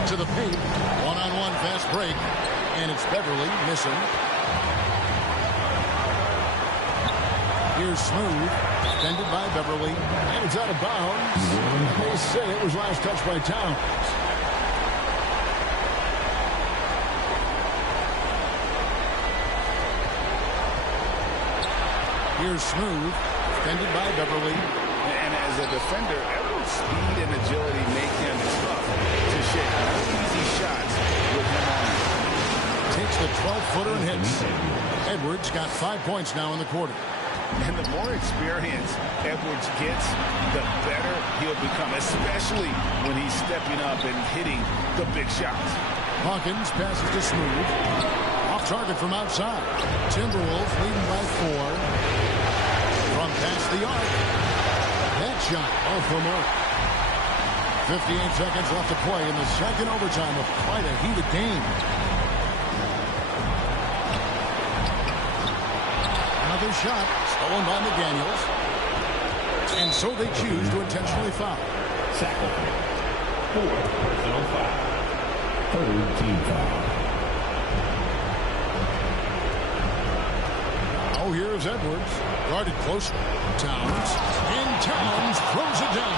To the paint. One-on-one fast break. And it's Beverly missing. Here's Smooth. Defended by Beverly. And it's out of bounds. They say it was last touched by Towns. Here's Smooth. Defended by Beverly. And as a defender, Edwards' speed and agility make him tough to shake. No easy shots with him on him. Takes the 12-footer and hits. Edwards got 5 points now in the quarter. And the more experience Edwards gets, the better he'll become, especially when he's stepping up and hitting the big shots. Hawkins passes to Smooth. Off target from outside. Timberwolves leading by 4. From past the arc. That shot off the mark. 58 seconds left to play in the second overtime of quite a heated game. Another shot stolen by McDaniels. And so they choose to intentionally foul. Sacrifice. 4 personal foul. Third team foul. Oh, here's Edwards. Guarded closely. Towns. And Towns throws it down.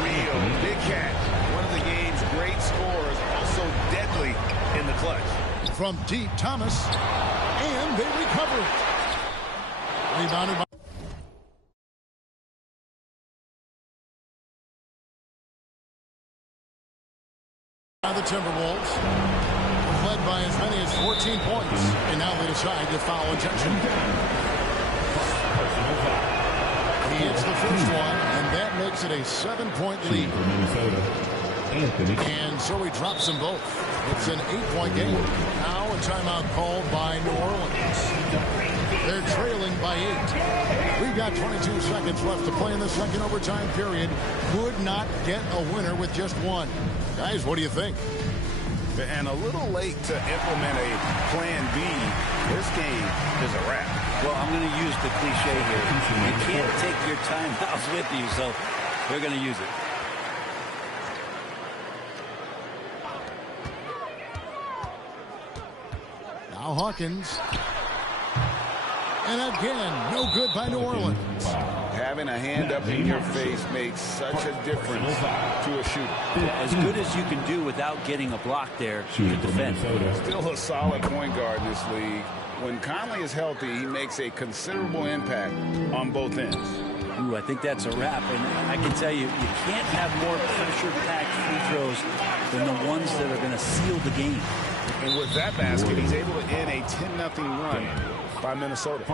Unreal. Big Cat. One of the game's great scorers. Also deadly in the clutch. From deep, Thomas. And they recover it. Rebounded by the Timberwolves. Led by as many as 14 points. And now they decide to foul intention. He hits the first one, and that makes it a 7-point lead. And so he drops them both. It's an 8-point game. Now a timeout called by New Orleans. They're trailing by 8. We've got 22 seconds left to play in the second overtime period. Could not get a winner with just one. Guys, what do you think? And a little late to implement a plan B. This game is a wrap. Well, I'm going to use the cliche here. You can't take your timeouts with you, so we're going to use it. Now Hawkins. And again, no good by New Orleans. Having a hand up in your face makes such a difference to a shooter. As good as you can do without getting a block there to defend. Still a solid point guard in this league. When Conley is healthy, he makes a considerable impact on both ends. Ooh, I think that's a wrap. And I can tell you, you can't have more pressure-packed free throws than the ones that are going to seal the game. And with that basket, he's able to end a 10-0 run by Minnesota.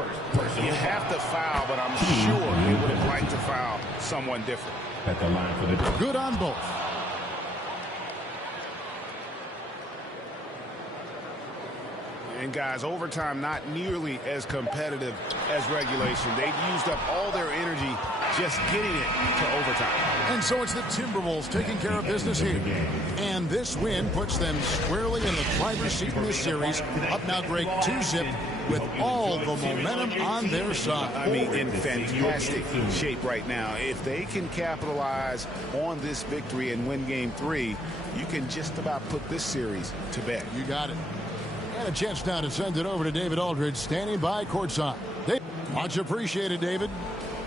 You have to foul, but I'm sure they would have liked to foul someone different. At the line for the good on both. And guys, overtime not nearly as competitive as regulation. They've used up all their energy just getting it to overtime. And so it's the Timberwolves taking care of business here. And this win puts them squarely in the driver's seat in this series. Up now, Greg, 2-zip with all the momentum on their side. I mean, in fantastic shape right now. If they can capitalize on this victory and win Game 3, you can just about put this series to bed. You got it. And a chance now to send it over to David Aldridge, standing by courtside. Much appreciated, David.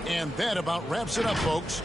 And that about wraps it up, folks.